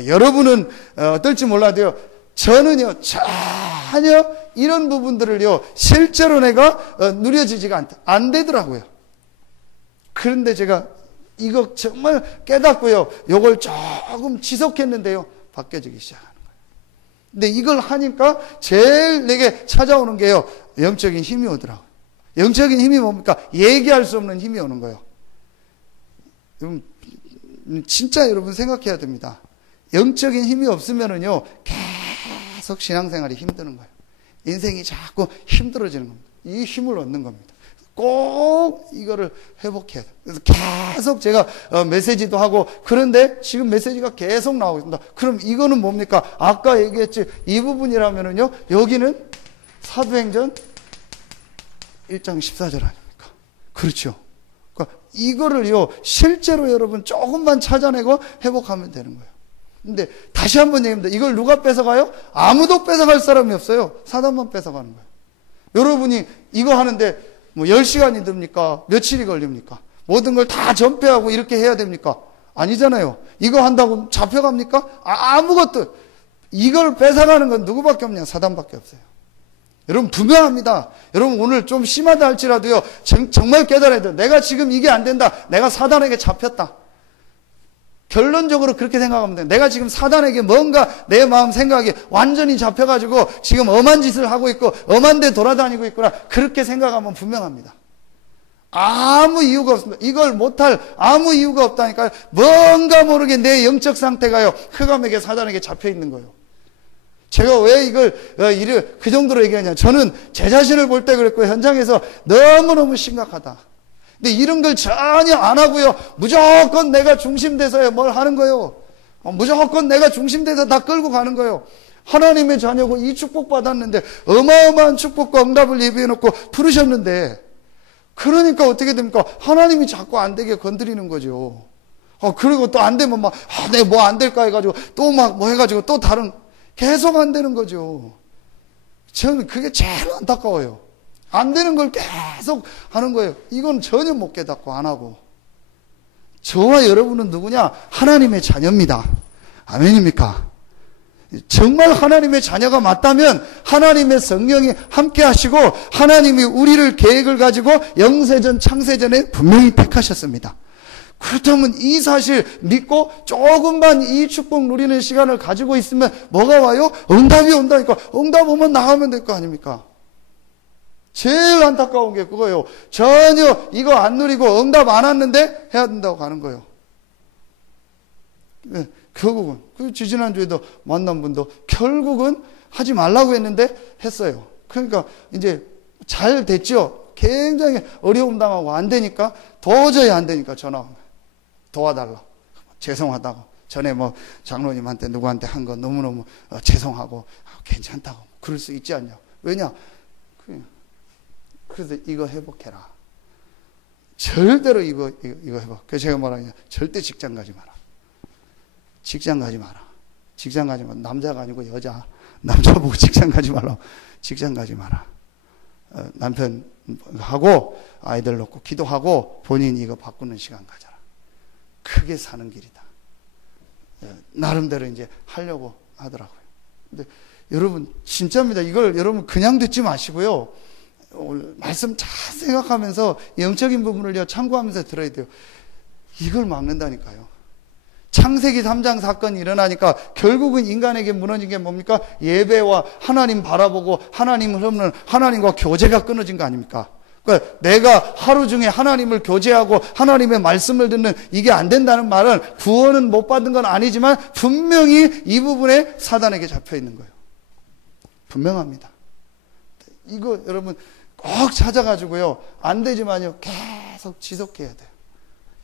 여러분은 어떨지 몰라도요, 저는요, 전혀 이런 부분들을요, 실제로 내가 누려지지가 안 되더라고요. 그런데 제가 이거 정말 깨닫고요, 요걸 조금 지속했는데요, 바뀌어지기 시작하는 거예요. 근데 이걸 하니까 제일 내게 찾아오는 게요, 영적인 힘이 오더라고요. 영적인 힘이 뭡니까? 얘기할 수 없는 힘이 오는 거예요. 진짜 여러분 생각해야 됩니다. 영적인 힘이 없으면은요, 계속 신앙생활이 힘드는 거예요. 인생이 자꾸 힘들어지는 겁니다. 이 힘을 얻는 겁니다. 꼭 이거를 회복해야 돼요. 그래서 계속 제가 메시지도 하고, 그런데 지금 메시지가 계속 나오고 있습니다. 그럼 이거는 뭡니까? 아까 얘기했지, 이 부분이라면은요, 여기는 사도행전 1장 14절 아닙니까? 그렇죠. 그러니까 이거를요, 실제로 여러분 조금만 찾아내고 회복하면 되는 거예요. 근데 다시 한번 얘기합니다. 이걸 누가 뺏어가요? 아무도 뺏어갈 사람이 없어요. 사단만 뺏어가는 거예요. 여러분이 이거 하는데 뭐 10시간이 듭니까? 며칠이 걸립니까? 모든 걸 다 전폐하고 이렇게 해야 됩니까? 아니잖아요. 이거 한다고 잡혀갑니까? 아무것도. 이걸 뺏어가는 건 누구밖에 없냐? 사단밖에 없어요. 여러분 분명합니다. 여러분 오늘 좀 심하다 할지라도요, 정말 깨달아야 돼요. 내가 지금 이게 안 된다. 내가 사단에게 잡혔다. 결론적으로 그렇게 생각하면 돼요. 내가 지금 사단에게 뭔가 내 마음 생각이 완전히 잡혀가지고 지금 엄한 짓을 하고 있고 엄한 데 돌아다니고 있구나. 그렇게 생각하면 분명합니다. 아무 이유가 없습니다. 이걸 못할 아무 이유가 없다니까요. 뭔가 모르게 내 영적 상태가요, 흑암에게 사단에게 잡혀 있는 거예요. 제가 왜 이걸 그 정도로 얘기하냐. 저는 제 자신을 볼 때 그랬고 현장에서 너무너무 심각하다. 근데 이런 걸 전혀 안 하고요, 무조건 내가 중심돼서 뭘 하는 거예요. 무조건 내가 중심돼서 다 끌고 가는 거예요. 하나님의 자녀고 이 축복 받았는데, 어마어마한 축복과 응답을 예비해 놓고 부르셨는데, 그러니까 어떻게 됩니까? 하나님이 자꾸 안 되게 건드리는 거죠. 그리고 또 안 되면 막, 내가 뭐 안 될까 해가지고 또 막 뭐 해가지고 또 다른, 계속 안 되는 거죠. 저는 그게 제일 안타까워요. 안 되는 걸 계속 하는 거예요. 이건 전혀 못 깨닫고 안 하고. 저와 여러분은 누구냐? 하나님의 자녀입니다. 아멘입니까? 정말 하나님의 자녀가 맞다면 하나님의 성령이 함께 하시고 하나님이 우리를 계획을 가지고 영세전 창세전에 분명히 택하셨습니다. 그렇다면 이 사실 믿고 조금만 이 축복 누리는 시간을 가지고 있으면 뭐가 와요? 응답이 온다니까. 응답 오면 나가면 될 거 아닙니까? 제일 안타까운 게 그거예요. 전혀 이거 안 누리고 응답 안 왔는데 해야 된다고 가는 거예요. 네, 결국은 지지난주에도 만난 분도 결국은 하지 말라고 했는데 했어요. 그러니까 이제 잘 됐죠. 굉장히 어려움 당하고 안 되니까, 도저히 안 되니까 전화 온 거예요. 도와달라. 죄송하다고. 전에 뭐 장로님한테 누구한테 한 거 너무너무 죄송하고 괜찮다고. 그럴 수 있지 않냐. 왜냐? 그래서 이거 회복해라. 절대로 이거 회복. 그래서 제가 뭐라냐. 절대 직장 가지 마라. 직장 가지 마라. 직장 가지 마라. 남자가 아니고 여자. 남자 보고 직장 가지 말라고. 직장 가지 마라. 남편하고 아이들 놓고 기도하고 본인 이거 바꾸는 시간 가져라. 그게 사는 길이다. 나름대로 이제 하려고 하더라고요. 근데 여러분 진짜입니다. 이걸 여러분 그냥 듣지 마시고요. 말씀 잘 생각하면서 영적인 부분을 참고하면서 들어야 돼요. 이걸 막는다니까요. 창세기 3장 사건이 일어나니까 결국은 인간에게 무너진 게 뭡니까? 예배와 하나님 바라보고 하나님을 없는 하나님과 교제가 끊어진 거 아닙니까? 그러니까 내가 하루 중에 하나님을 교제하고 하나님의 말씀을 듣는 이게 안 된다는 말은 구원은 못 받은 건 아니지만 분명히 이 부분에 사단에게 잡혀 있는 거예요. 분명합니다. 이거 여러분 꼭 찾아가지고요. 안 되지만요. 계속 지속해야 돼요.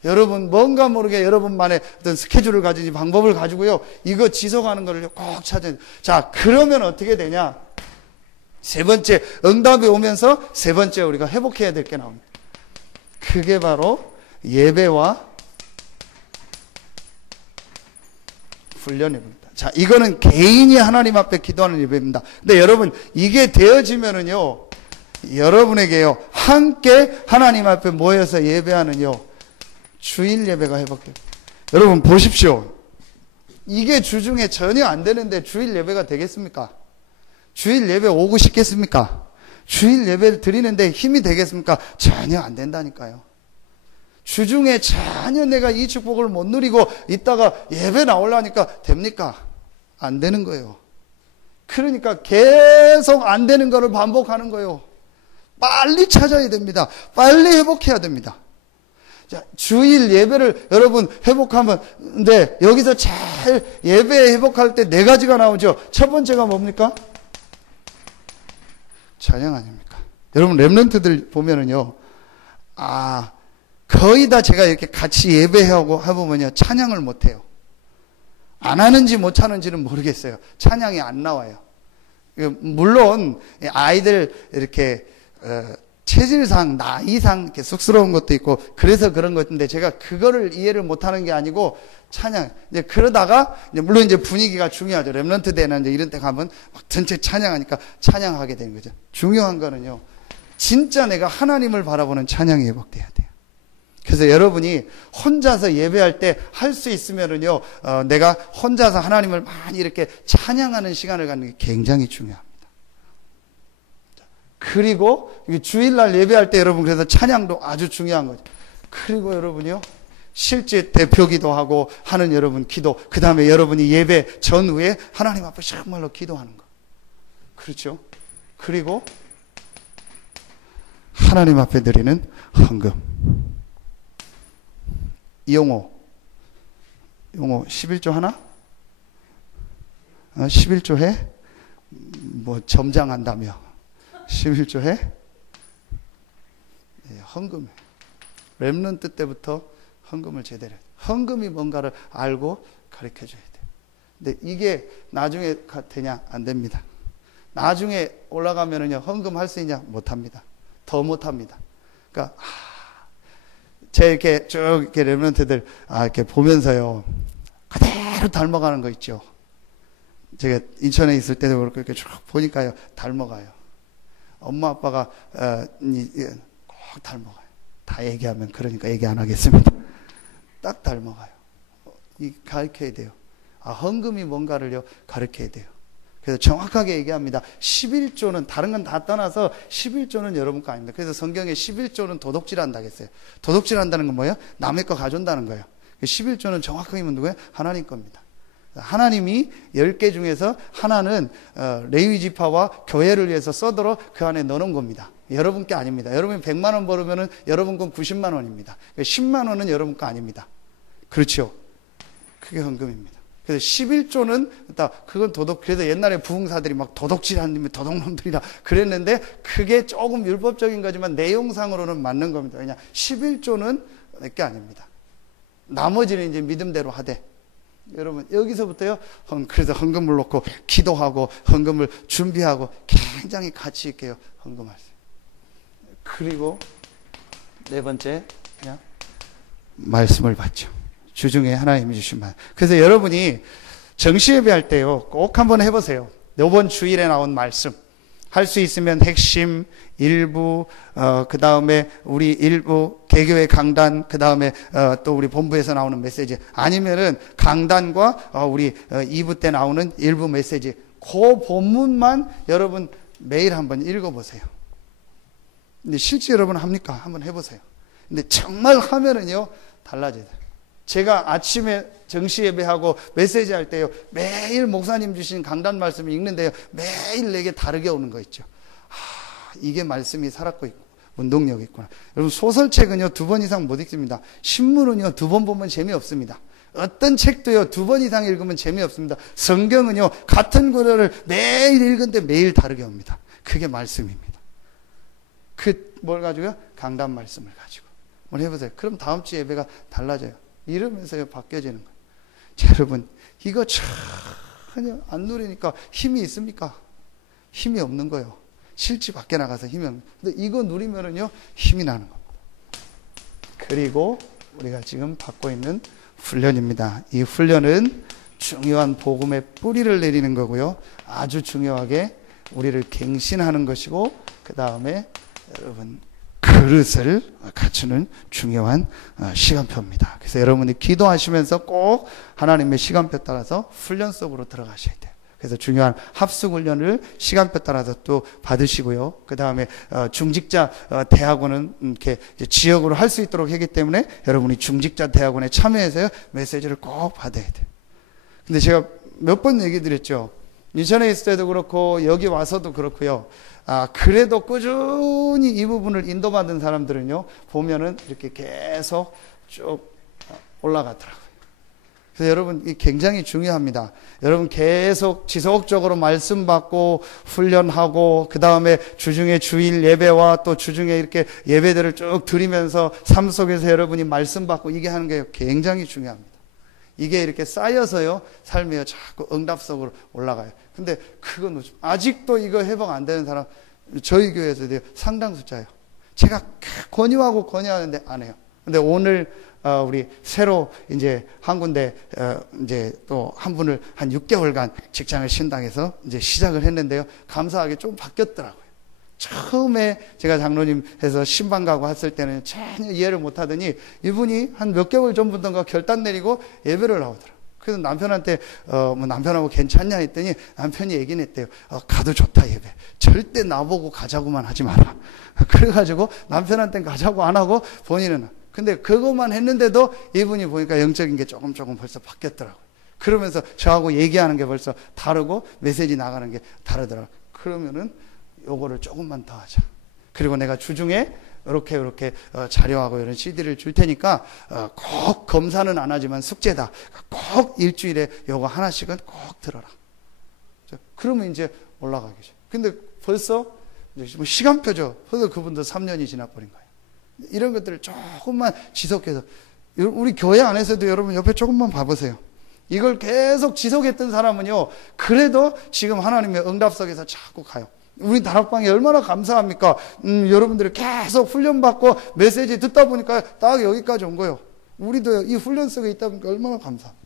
여러분 뭔가 모르게 여러분만의 어떤 스케줄을 가지지 방법을 가지고요. 이거 지속하는 거를 꼭 찾아야 돼요. 자, 그러면 어떻게 되냐? 세 번째, 응답이 오면서 세 번째 우리가 회복해야 될 게 나옵니다. 그게 바로 예배와 훈련입니다. 자, 이거는 개인이 하나님 앞에 기도하는 예배입니다. 근데 여러분, 이게 되어지면은요, 여러분에게요, 함께 하나님 앞에 모여서 예배하는요, 주일 예배가 회복돼요. 여러분, 보십시오. 이게 주중에 전혀 안 되는데 주일 예배가 되겠습니까? 주일 예배 오고 싶겠습니까? 주일 예배를 드리는데 힘이 되겠습니까? 전혀 안 된다니까요. 주중에 전혀 내가 이 축복을 못 누리고 있다가 예배 나오려니까 됩니까? 안 되는 거예요. 그러니까 계속 안 되는 거를 반복하는 거예요. 빨리 찾아야 됩니다. 빨리 회복해야 됩니다. 자, 주일 예배를 여러분 회복하면, 근데 여기서 제일 예배 회복할 때 네 가지가 나오죠. 첫 번째가 뭡니까? 찬양 아닙니까? 여러분 렘넌트들 보면은요, 거의 다 제가 이렇게 같이 예배하고 해보면요, 찬양을 못해요. 안 하는지 못 하는지는 모르겠어요. 찬양이 안 나와요. 물론 아이들 이렇게 체질상 나이상 이렇게 쑥스러운 것도 있고 그래서 그런 것인데 제가 그거를 이해를 못하는 게 아니고 찬양 이제 그러다가 물론 이제 분위기가 중요하죠. 렘넌트 대나 이제 이런 때 가면 막 전체 찬양하니까 찬양하게 되는 거죠. 중요한 거는요, 진짜 내가 하나님을 바라보는 찬양이 회복돼야 돼요. 그래서 여러분이 혼자서 예배할 때 할 수 있으면은요, 내가 혼자서 하나님을 많이 이렇게 찬양하는 시간을 갖는 게 굉장히 중요합니다. 그리고 주일날 예배할 때 여러분 그래서 찬양도 아주 중요한 거죠. 그리고 여러분이요, 실제 대표기도 하고 하는 여러분 기도, 그 다음에 여러분이 예배 전후에 하나님 앞에 정말로 기도하는 거. 그렇죠? 그리고 하나님 앞에 드리는 헌금. 이용호 11조 하나? 11조 해? 뭐 점장한다며 11조 해? 네, 헌금. 렘넌트 때부터 헌금을 제대로 해야 돼. 헌금이 뭔가를 알고 가르쳐줘야 돼. 근데 이게 나중에 되냐? 안 됩니다. 나중에 올라가면은요, 헌금 할 수 있냐? 못합니다. 더 못합니다. 그러니까 제 이렇게 쭉 이렇게 렘넌트들 이렇게 보면서요, 그대로 닮아가는 거 있죠. 제가 인천에 있을 때도 그렇고 이렇게 쭉 보니까요, 닮아가요. 엄마 아빠가 꼭 닮아가요. 다 얘기하면 그러니까 얘기 안 하겠습니다. 딱 닮아가요. 가르쳐야 돼요. 헌금이 뭔가를요 가르쳐야 돼요. 그래서 정확하게 얘기합니다. 11조는 다른 건 다 떠나서 11조는 여러분 거 아닙니다. 그래서 성경에 11조는 도둑질한다 했어요. 도둑질한다는 건 뭐예요? 남의 거 가져온다는 거예요. 11조는 정확하게 누구예요? 하나님 겁니다. 하나님이 10개 중에서 하나는 레위 지파와 교회를 위해서 써도록 그 안에 넣어놓은 겁니다. 여러분 게 아닙니다. 여러분이 100만 원 벌으면은 여러분 건 90만 원입니다. 10만 원은 여러분 거 아닙니다. 그렇죠? 그게 헌금입니다. 그래서 11조는 그건 그래서 옛날에 부흥사들이 막 도둑질하는 도둑놈들이라 그랬는데 그게 조금 율법적인 거지만 내용상으로는 맞는 겁니다. 그냥 11조는 내 게 아닙니다. 나머지는 이제 믿음대로 하되. 여러분 여기서부터요, 그래서 헌금을 놓고 기도하고 헌금을 준비하고 굉장히 가치 있게요 헌금할 수 있어요. 그리고 네 번째, 그냥 말씀을 받죠. 주중에 하나님이 주신 말. 그래서 여러분이 정시 예배할 때요, 꼭 한번 해보세요. 이번 주일에 나온 말씀. 할 수 있으면 핵심, 일부, 그 다음에 우리 일부, 개교의 강단, 그 다음에 또 우리 본부에서 나오는 메시지. 아니면은 강단과 우리 2부 때 나오는 일부 메시지. 그 본문만 여러분 매일 한번 읽어보세요. 근데 실제 여러분 합니까? 한번 해보세요. 근데 정말 하면은요, 달라져요. 제가 아침에 정시 예배하고 메시지 할 때요, 매일 목사님 주신 강단 말씀을 읽는데요, 매일 내게 다르게 오는 거 있죠. 이게 말씀이 살았고 있고 운동력이 있구나. 여러분 소설책은요 2번 이상 못 읽습니다. 신문은요 2번 보면 재미없습니다. 어떤 책도요 2번 이상 읽으면 재미없습니다. 성경은요 같은 구절을 매일 읽은데 매일 다르게 옵니다. 그게 말씀입니다. 뭘 가지고요? 강단 말씀을 가지고. 한번 해보세요. 그럼 다음 주 예배가 달라져요. 이러면서요 바뀌어지는 거예요. 자, 여러분 이거 전혀 안 누리니까 힘이 있습니까? 힘이 없는 거예요. 실제 밖에 나가서 힘이 없는 거예요. 근데 이거 누리면은요 힘이 나는 겁니다. 그리고 우리가 지금 받고 있는 훈련입니다. 이 훈련은 중요한 복음의 뿌리를 내리는 거고요. 아주 중요하게 우리를 갱신하는 것이고, 그 다음에 여러분 그릇을 갖추는 중요한 시간표입니다. 그래서 여러분이 기도하시면서 꼭 하나님의 시간표 따라서 훈련 속으로 들어가셔야 돼요. 그래서 중요한 합숙 훈련을 시간표 따라서 또 받으시고요. 그 다음에 중직자 대학원은 이렇게 지역으로 할 수 있도록 하기 때문에 여러분이 중직자 대학원에 참여해서요 메시지를 꼭 받아야 돼요. 근데 제가 몇 번 얘기 드렸죠. 미션에 있을 때도 그렇고 여기 와서도 그렇고요. 그래도 꾸준히 이 부분을 인도받은 사람들은요, 보면은 이렇게 계속 쭉 올라가더라고요. 그래서 여러분, 이 굉장히 중요합니다. 여러분 계속 지속적으로 말씀 받고 훈련하고, 그 다음에 주중에 주일 예배와 또 주중에 이렇게 예배들을 쭉 드리면서 삶 속에서 여러분이 말씀 받고 이게 하는 게 굉장히 중요합니다. 이게 이렇게 쌓여서요, 삶이 자꾸 응답 속으로 올라가요. 근데 그건 아직도 이거 회복 안 되는 사람, 저희 교회에서도 상당 숫자예요. 제가 권유하고 권유하는데 안 해요. 근데 오늘 우리 새로 이제 한 군데 이제 또 한 분을 한 6개월간 직장을 신당해서 이제 시작을 했는데요. 감사하게 좀 바뀌었더라고요. 처음에 제가 장로님해서 신방 가고 했을 때는 전혀 이해를 못 하더니 이분이 한 몇 개월 전부터인가 결단 내리고 예배를 나오더라고요. 그래서 남편한테 뭐 남편하고 괜찮냐 했더니 남편이 얘기는 했대요. 가도 좋다 예배. 절대 나보고 가자고만 하지 마라. 그래가지고 남편한테는 가자고 안 하고 본인은. 근데 그것만 했는데도 이분이 보니까 영적인 게 조금 벌써 바뀌었더라고요. 그러면서 저하고 얘기하는 게 벌써 다르고 메시지 나가는 게 다르더라고요. 그러면은 요거를 조금만 더 하자. 그리고 내가 주중에 이렇게 자료하고 이런 CD를 줄 테니까 꼭 검사는 안 하지만 숙제다. 꼭 일주일에 요거 하나씩은 꼭 들어라. 그러면 이제 올라가겠죠. 근데 벌써 시간표죠. 벌써 그분도 3년이 지나버린 거예요. 이런 것들을 조금만 지속해서, 우리 교회 안에서도 여러분 옆에 조금만 봐보세요. 이걸 계속 지속했던 사람은요, 그래도 지금 하나님의 응답 속에서 자꾸 가요. 우리 다락방이 얼마나 감사합니까? 여러분들이 계속 훈련받고 메시지 듣다 보니까 딱 여기까지 온 거예요. 우리도 이 훈련 속에 있다 보니까 얼마나 감사합니다.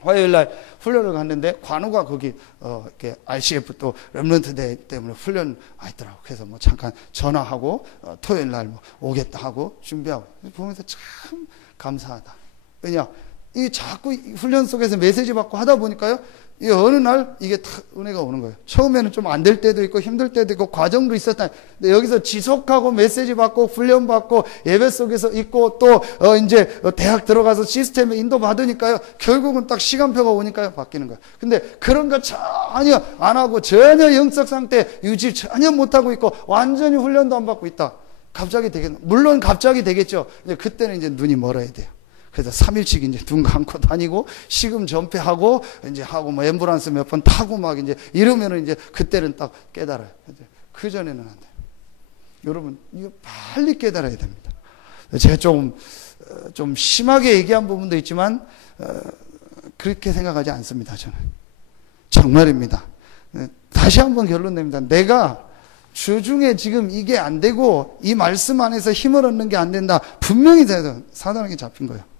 화요일날 훈련을 갔는데 관우가 거기 이렇게 RCF 또 렘넌트 데이 때문에 훈련 와 있더라고. 그래서 뭐 잠깐 전화하고 토요일날 뭐 오겠다 하고 준비하고 보면서 참 감사하다. 왜냐, 이 자꾸 훈련 속에서 메시지 받고 하다 보니까요, 이 어느 날 이게 다 은혜가 오는 거예요. 처음에는 좀 안 될 때도 있고 힘들 때도 있고 과정도 있었다. 근데 여기서 지속하고 메시지 받고 훈련 받고 예배 속에서 있고 또 이제 대학 들어가서 시스템에 인도 받으니까요, 결국은 딱 시간표가 오니까요 바뀌는 거예요. 근데 그런 거 전혀 안 하고 전혀 영적 상태 유지 전혀 못 하고 있고 완전히 훈련도 안 받고 있다. 갑자기 되겠나? 물론 갑자기 되겠죠. 이제 그때는 이제 눈이 멀어야 돼요. 그래서 3일씩 이제 눈 감고 다니고, 시금 전폐하고, 이제 하고, 뭐, 앰뷸런스 몇 번 타고 막 이제 이러면은 이제 그때는 딱 깨달아요. 그 전에는 안 돼요. 여러분, 이거 빨리 깨달아야 됩니다. 제가 좀 심하게 얘기한 부분도 있지만, 그렇게 생각하지 않습니다, 저는. 정말입니다. 다시 한번 결론 냅니다. 내가 주중에 지금 이게 안 되고, 이 말씀 안에서 힘을 얻는 게 안 된다. 분명히 사단에게 잡힌 거예요.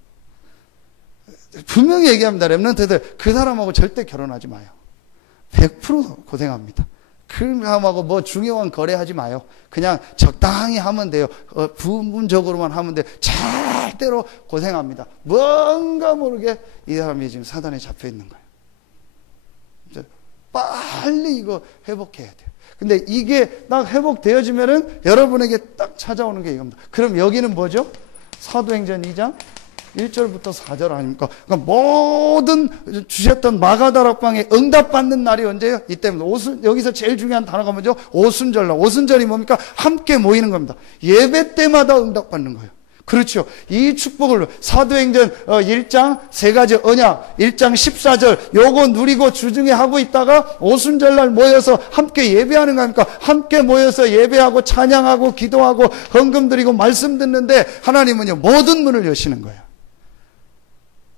분명히 얘기합니다. 렘넌트들, 그 사람하고 절대 결혼하지 마요. 100% 고생합니다. 그 사람하고 뭐 중요한 거래하지 마요. 그냥 적당히 하면 돼요. 부분적으로만 하면 돼요. 절대로 고생합니다. 뭔가 모르게 이 사람이 지금 사단에 잡혀 있는 거예요. 빨리 이거 회복해야 돼요. 근데 이게 딱 회복되어지면은 여러분에게 딱 찾아오는 게 이겁니다. 그럼 여기는 뭐죠? 사도행전 2장 1절부터 4절 아닙니까? 그러니까 모든 주셨던 마가다락방에 응답받는 날이 언제예요? 이때입니다. 여기서 제일 중요한 단어가 뭐죠? 오순절날. 오순절이 뭡니까? 함께 모이는 겁니다. 예배 때마다 응답받는 거예요. 그렇죠. 이 축복을 사도행전 1장 세 가지 언약 1장 14절 요거 누리고 주중에 하고 있다가 오순절날 모여서 함께 예배하는 거 아닙니까? 함께 모여서 예배하고 찬양하고 기도하고 헌금 드리고 말씀 듣는데 하나님은요 모든 문을 여시는 거예요.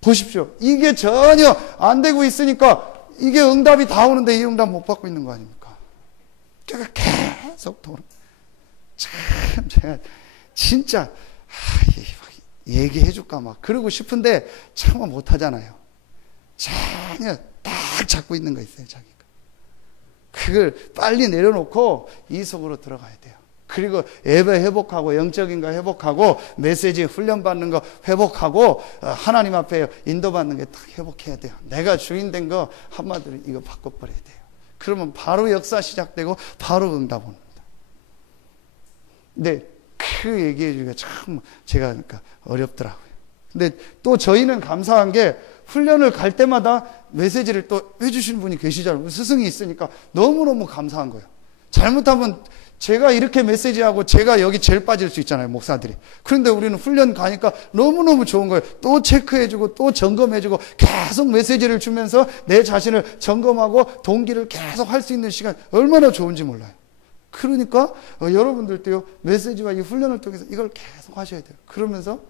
보십시오. 이게 전혀 안 되고 있으니까 이게 응답이 다 오는데 이 응답 못 받고 있는 거 아닙니까? 제가 계속 참 제가 진짜 얘기해 줄까 막 그러고 싶은데 참 못 하잖아요. 전혀 딱 잡고 있는 거 있어요, 자기가. 그걸 빨리 내려놓고 이 속으로 들어가야 돼요. 그리고 예배 회복하고 영적인 거 회복하고 메시지 훈련받는 거 회복하고 하나님 앞에 인도받는 게 딱 회복해야 돼요. 내가 주인 된 거 한마디로 이거 바꿔버려야 돼요. 그러면 바로 역사 시작되고 바로 응답 옵니다. 근데 그 얘기해 주기가 참 제가 그러니까 어렵더라고요. 근데 또 저희는 감사한 게 훈련을 갈 때마다 메시지를 또 해주시는 분이 계시잖아요. 스승이 있으니까 너무너무 감사한 거예요. 잘못하면 제가 이렇게 메시지하고 제가 여기 제일 빠질 수 있잖아요, 목사들이. 그런데 우리는 훈련 가니까 너무너무 좋은 거예요. 또 체크해주고 또 점검해주고 계속 메시지를 주면서 내 자신을 점검하고 동기를 계속 할 수 있는 시간 얼마나 좋은지 몰라요. 그러니까 여러분들도요, 메시지와 이 훈련을 통해서 이걸 계속 하셔야 돼요. 그러면서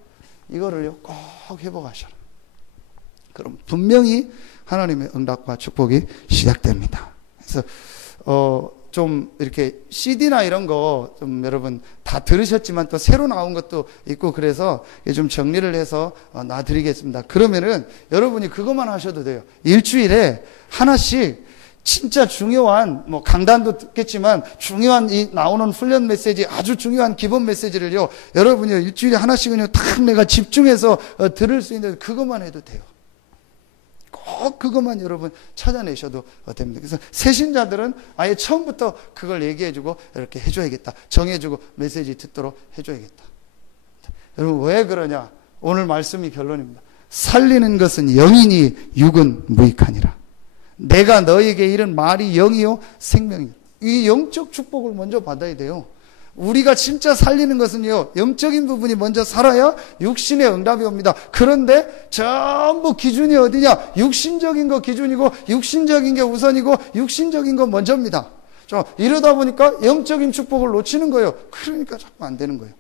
이거를요 꼭 회복하셔라. 그럼 분명히 하나님의 응답과 축복이 시작됩니다. 그래서 좀 이렇게 CD나 이런 거 좀 여러분 다 들으셨지만 또 새로 나온 것도 있고 그래서 좀 정리를 해서 놔드리겠습니다. 그러면은 여러분이 그것만 하셔도 돼요. 일주일에 하나씩 진짜 중요한 뭐 강단도 듣겠지만 중요한 이 나오는 훈련 메시지, 아주 중요한 기본 메시지를요 여러분이 일주일에 하나씩은요 딱 내가 집중해서 들을 수 있는 그것만 해도 돼요. 꼭 그것만 여러분 찾아내셔도 됩니다. 그래서 새신자들은 아예 처음부터 그걸 얘기해주고 이렇게 해줘야겠다, 정해주고 메시지 듣도록 해줘야겠다. 여러분 왜 그러냐? 오늘 말씀이 결론입니다. 살리는 것은 영이니 육은 무익하니라. 내가 너에게 이른 말이 영이요 생명이요. 이 영적 축복을 먼저 받아야 돼요. 우리가 진짜 살리는 것은요, 영적인 부분이 먼저 살아야 육신의 응답이 옵니다. 그런데 전부 기준이 어디냐? 육신적인 거 기준이고, 육신적인 게 우선이고, 육신적인 건 먼저입니다. 이러다 보니까 영적인 축복을 놓치는 거예요. 그러니까 자꾸 안 되는 거예요.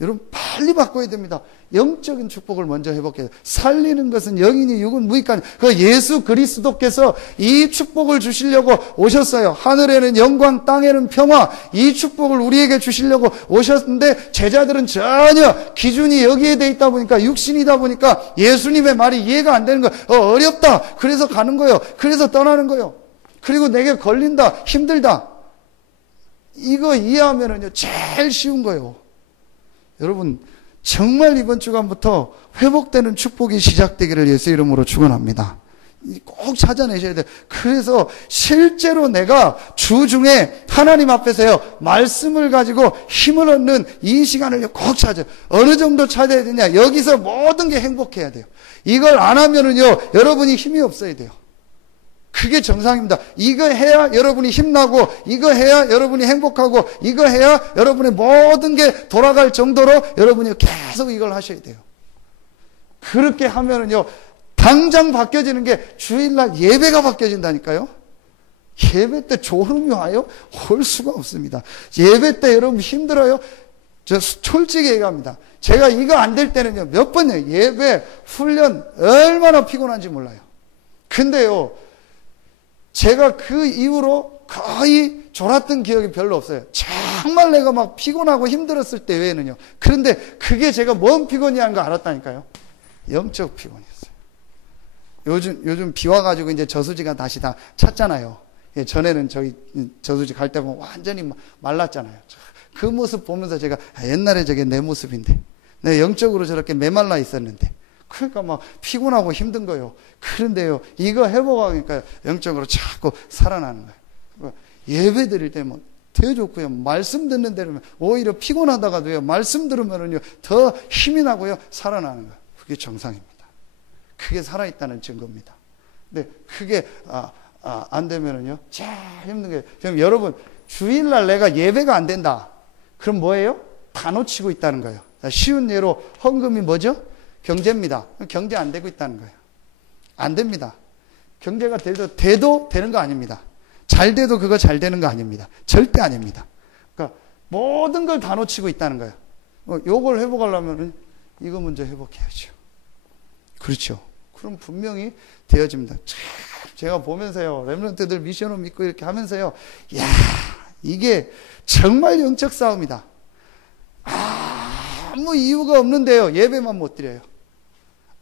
여러분 빨리 바꿔야 됩니다. 영적인 축복을 먼저 회복해야 돼요. 살리는 것은 영이니 육은 무익하니. 그 예수 그리스도께서 이 축복을 주시려고 오셨어요. 하늘에는 영광, 땅에는 평화. 이 축복을 우리에게 주시려고 오셨는데 제자들은 전혀 기준이 여기에 돼 있다 보니까, 육신이다 보니까 예수님의 말이 이해가 안 되는 거예요. 어렵다. 그래서 가는 거예요. 그래서 떠나는 거예요. 그리고 내게 걸린다. 힘들다. 이거 이해하면은요 제일 쉬운 거예요. 여러분 정말 이번 주간부터 회복되는 축복이 시작되기를 예수 이름으로 축원합니다. 꼭 찾아내셔야 돼요. 그래서 실제로 내가 주중에 하나님 앞에서요 말씀을 가지고 힘을 얻는 이 시간을 꼭 찾아요. 어느 정도 찾아야 되냐? 여기서 모든 게 행복해야 돼요. 이걸 안 하면은요 여러분이 힘이 없어야 돼요. 그게 정상입니다. 이거 해야 여러분이 힘나고, 이거 해야 여러분이 행복하고, 이거 해야 여러분의 모든 게 돌아갈 정도로 여러분이 계속 이걸 하셔야 돼요. 그렇게 하면은요 당장 바뀌어지는 게 주일날 예배가 바뀌어진다니까요. 예배 때 졸음이 와요? 올 수가 없습니다. 예배 때 여러분 힘들어요? 저 솔직히 얘기합니다. 제가 이거 안 될 때는요 몇 번요 예배, 훈련 얼마나 피곤한지 몰라요. 근데요 제가 그 이후로 거의 졸았던 기억이 별로 없어요. 정말 내가 막 피곤하고 힘들었을 때 외에는요. 그런데 그게 제가 뭔 피곤이한 거 알았다니까요. 영적 피곤이었어요. 요즘 비 와가지고 이제 저수지가 다시 다 찼잖아요. 예, 전에는 저희 저수지 갈 때 보면 완전히 말랐잖아요. 그 모습 보면서 제가 옛날에 저게 내 모습인데, 내가 영적으로 저렇게 메말라 있었는데, 그러니까 막 피곤하고 힘든 거예요. 그런데요, 이거 회복하니까 영적으로 자꾸 살아나는 거예요. 예배 드릴 때 뭐 되게 좋고요. 말씀 듣는 데는 오히려 피곤하다가도요, 말씀 들으면은요, 더 힘이 나고요, 살아나는 거예요. 그게 정상입니다. 그게 살아있다는 증거입니다. 근데 그게, 안 되면은요, 제일 힘든 게, 지금 여러분, 주일날 내가 예배가 안 된다. 그럼 뭐예요? 다 놓치고 있다는 거예요. 쉬운 예로, 헌금이 뭐죠? 경제입니다. 경제 안 되고 있다는 거예요. 안 됩니다. 경제가 돼도 되는 거 아닙니다. 잘 돼도 그거 잘 되는 거 아닙니다. 절대 아닙니다. 그러니까 모든 걸 다 놓치고 있다는 거예요. 요걸 회복하려면 이거 먼저 회복해야죠. 그렇죠. 그럼 분명히 되어집니다. 제가 보면서요, 렘넌트들 미션을 믿고 이렇게 하면서요, 야, 이게 정말 영적 싸움이다. 아무 이유가 없는데요, 예배만 못 드려요.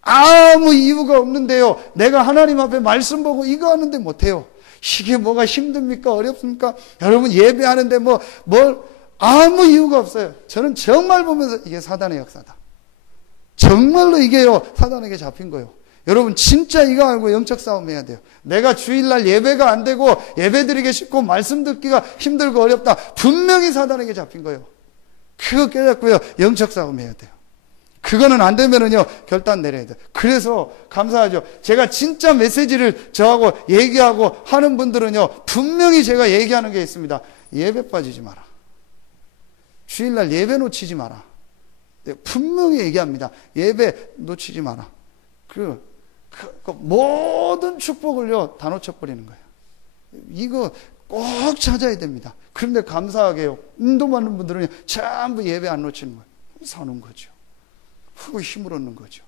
아무 이유가 없는데요, 내가 하나님 앞에 말씀 보고 이거 하는데 못해요. 이게 뭐가 힘듭니까? 어렵습니까? 여러분 예배하는데 아무 이유가 없어요. 저는 정말 보면서 이게 사단의 역사다. 정말로 이게요, 사단에게 잡힌 거예요. 여러분 진짜 이거 알고 영적 싸움 해야 돼요. 내가 주일날 예배가 안 되고 예배 드리기 쉽고 말씀 듣기가 힘들고 어렵다. 분명히 사단에게 잡힌 거예요. 그거 깨닫고요, 영적 싸움 해야 돼요. 그거는 안 되면은요, 결단 내려야 돼요. 그래서 감사하죠. 제가 진짜 메시지를 저하고 얘기하고 하는 분들은요, 분명히 제가 얘기하는 게 있습니다. 예배 빠지지 마라. 주일날 예배 놓치지 마라. 분명히 얘기합니다. 예배 놓치지 마라. 그 모든 축복을요, 다 놓쳐버리는 거예요. 이거 꼭 찾아야 됩니다. 그런데 감사하게요, 인도받는 분들은 전부 예배 안 놓치는 거예요. 사는 거죠. 그거 힘을 얻는 거죠.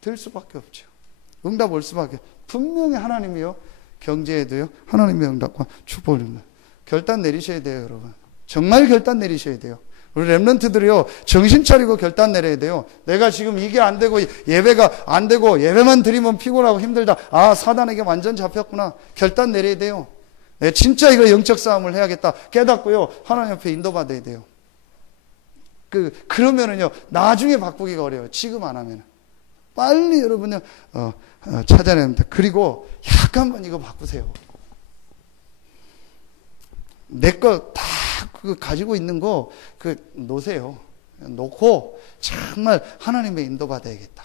될 수밖에 없죠. 응답 올 수밖에. 분명히 하나님이요, 경제에도요, 하나님의 응답과 축복을 줍니다. 결단 내리셔야 돼요, 여러분. 정말 결단 내리셔야 돼요. 우리 랩런트들이요, 정신 차리고 결단 내려야 돼요. 내가 지금 이게 안 되고, 예배가 안 되고, 예배만 드리면 피곤하고 힘들다. 아, 사단에게 완전 잡혔구나. 결단 내려야 돼요. 네, 진짜 이거 영적 싸움을 해야겠다. 깨닫고요, 하나님 앞에 인도받아야 돼요. 그러면은요, 나중에 바꾸기가 어려워요. 지금 안 하면. 빨리 여러분요, 찾아내야 합니다. 그리고 약간만 이거 바꾸세요. 내 거 다 가지고 있는 거 놓으세요. 놓고 정말 하나님의 인도받아야겠다.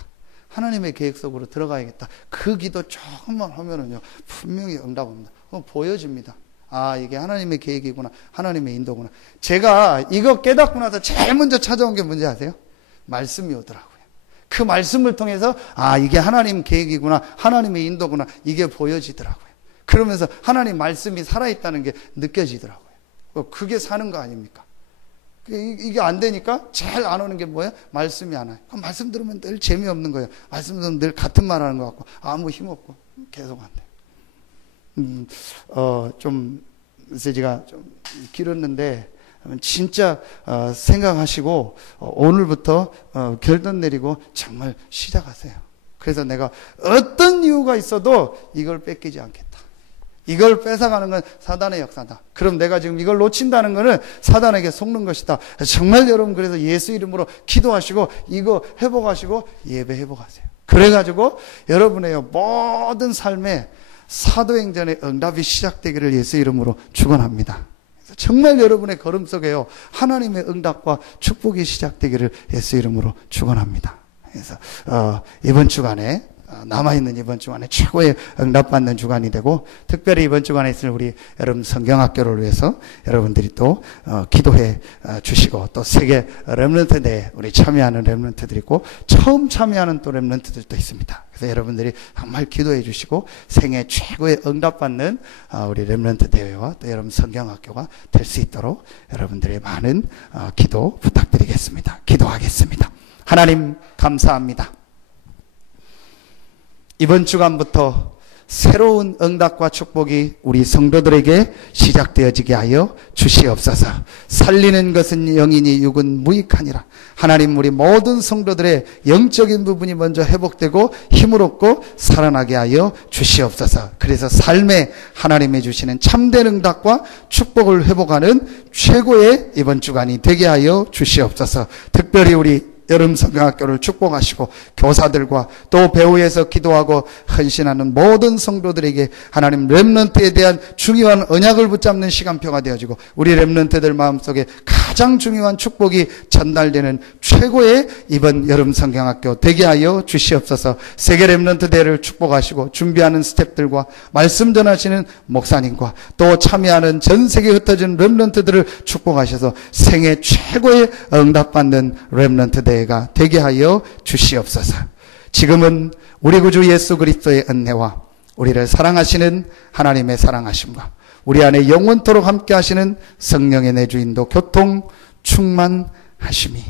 하나님의 계획 속으로 들어가야겠다. 그 기도 조금만 하면은요, 분명히 응답합니다. 보여집니다. 아, 이게 하나님의 계획이구나. 하나님의 인도구나. 제가 이거 깨닫고 나서 제일 먼저 찾아온 게 뭔지 아세요? 말씀이 오더라고요. 그 말씀을 통해서 아, 이게 하나님 계획이구나. 하나님의 인도구나. 이게 보여지더라고요. 그러면서 하나님 말씀이 살아있다는 게 느껴지더라고요. 그게 사는 거 아닙니까? 이게 안 되니까 제일 안 오는 게 뭐예요? 말씀이 안 와요. 말씀 들으면 늘 재미없는 거예요. 말씀 들으면 늘 같은 말 하는 것 같고 아무 힘 없고 계속 안 돼요. 좀 메시지가 좀 길었는데 진짜 생각하시고 오늘부터 결단 내리고 정말 시작하세요. 그래서 내가 어떤 이유가 있어도 이걸 뺏기지 않겠다. 이걸 뺏어가는 건 사단의 역사다. 그럼 내가 지금 이걸 놓친다는 것은 사단에게 속는 것이다. 정말 여러분, 그래서 예수 이름으로 기도하시고 이거 회복하시고 예배 회복하세요. 그래가지고 여러분의 모든 삶에 사도행전의 응답이 시작되기를 예수 이름으로 축원합니다. 정말 여러분의 걸음 속에요, 하나님의 응답과 축복이 시작되기를 예수 이름으로 축원합니다. 그래서 이번 주간에 남아있는 이번 주간에 최고의 응답받는 주간이 되고, 특별히 이번 주간에 있을 우리 여러분 성경학교를 위해서 여러분들이 또 기도해 주시고, 또 세계 렘넌트 대회 우리 참여하는 렘넌트들이 있고 처음 참여하는 또 렘넌트들도 있습니다. 그래서 여러분들이 정말 기도해 주시고 생애 최고의 응답받는 우리 렘넌트 대회와 또 여러분 성경학교가 될 수 있도록 여러분들의 많은 기도 부탁드리겠습니다. 기도하겠습니다. 하나님 감사합니다. 이번 주간부터 새로운 응답과 축복이 우리 성도들에게 시작되어지게 하여 주시옵소서. 살리는 것은 영이니 육은 무익하니라. 하나님, 우리 모든 성도들의 영적인 부분이 먼저 회복되고 힘을 얻고 살아나게 하여 주시옵소서. 그래서 삶에 하나님이 주시는 참된 응답과 축복을 회복하는 최고의 이번 주간이 되게 하여 주시옵소서. 특별히 우리 여름 성경학교를 축복하시고 교사들과 또 배후에서 기도하고 헌신하는 모든 성도들에게 하나님 렘넌트에 대한 중요한 언약을 붙잡는 시간표가 되어지고 우리 렘넌트들 마음속에 가장 중요한 축복이 전달되는 최고의 이번 여름 성경학교 되게 하여 주시옵소서. 세계 렘넌트 대회를 축복하시고 준비하는 스태프들과 말씀 전하시는 목사님과 또 참여하는 전 세계에 흩어진 렘넌트들을 축복하셔서 생애 최고의 응답받는 렘넌트 대회 가 되게 하여 주시옵소서. 지금은 우리 구주 예수 그리스도의 은혜와 우리를 사랑하시는 하나님의 사랑하심과 우리 안에 영원토록 함께 하시는 성령의 내주인도 교통 충만하심이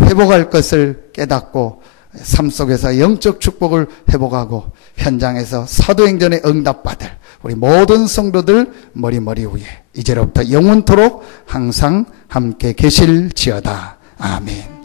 회복할 것을 깨닫고 삶 속에서 영적 축복을 회복하고 현장에서 사도행전의 응답받을 우리 모든 성도들 머리 위에 이제로부터 영원토록 항상 함께 계실지어다. 아멘.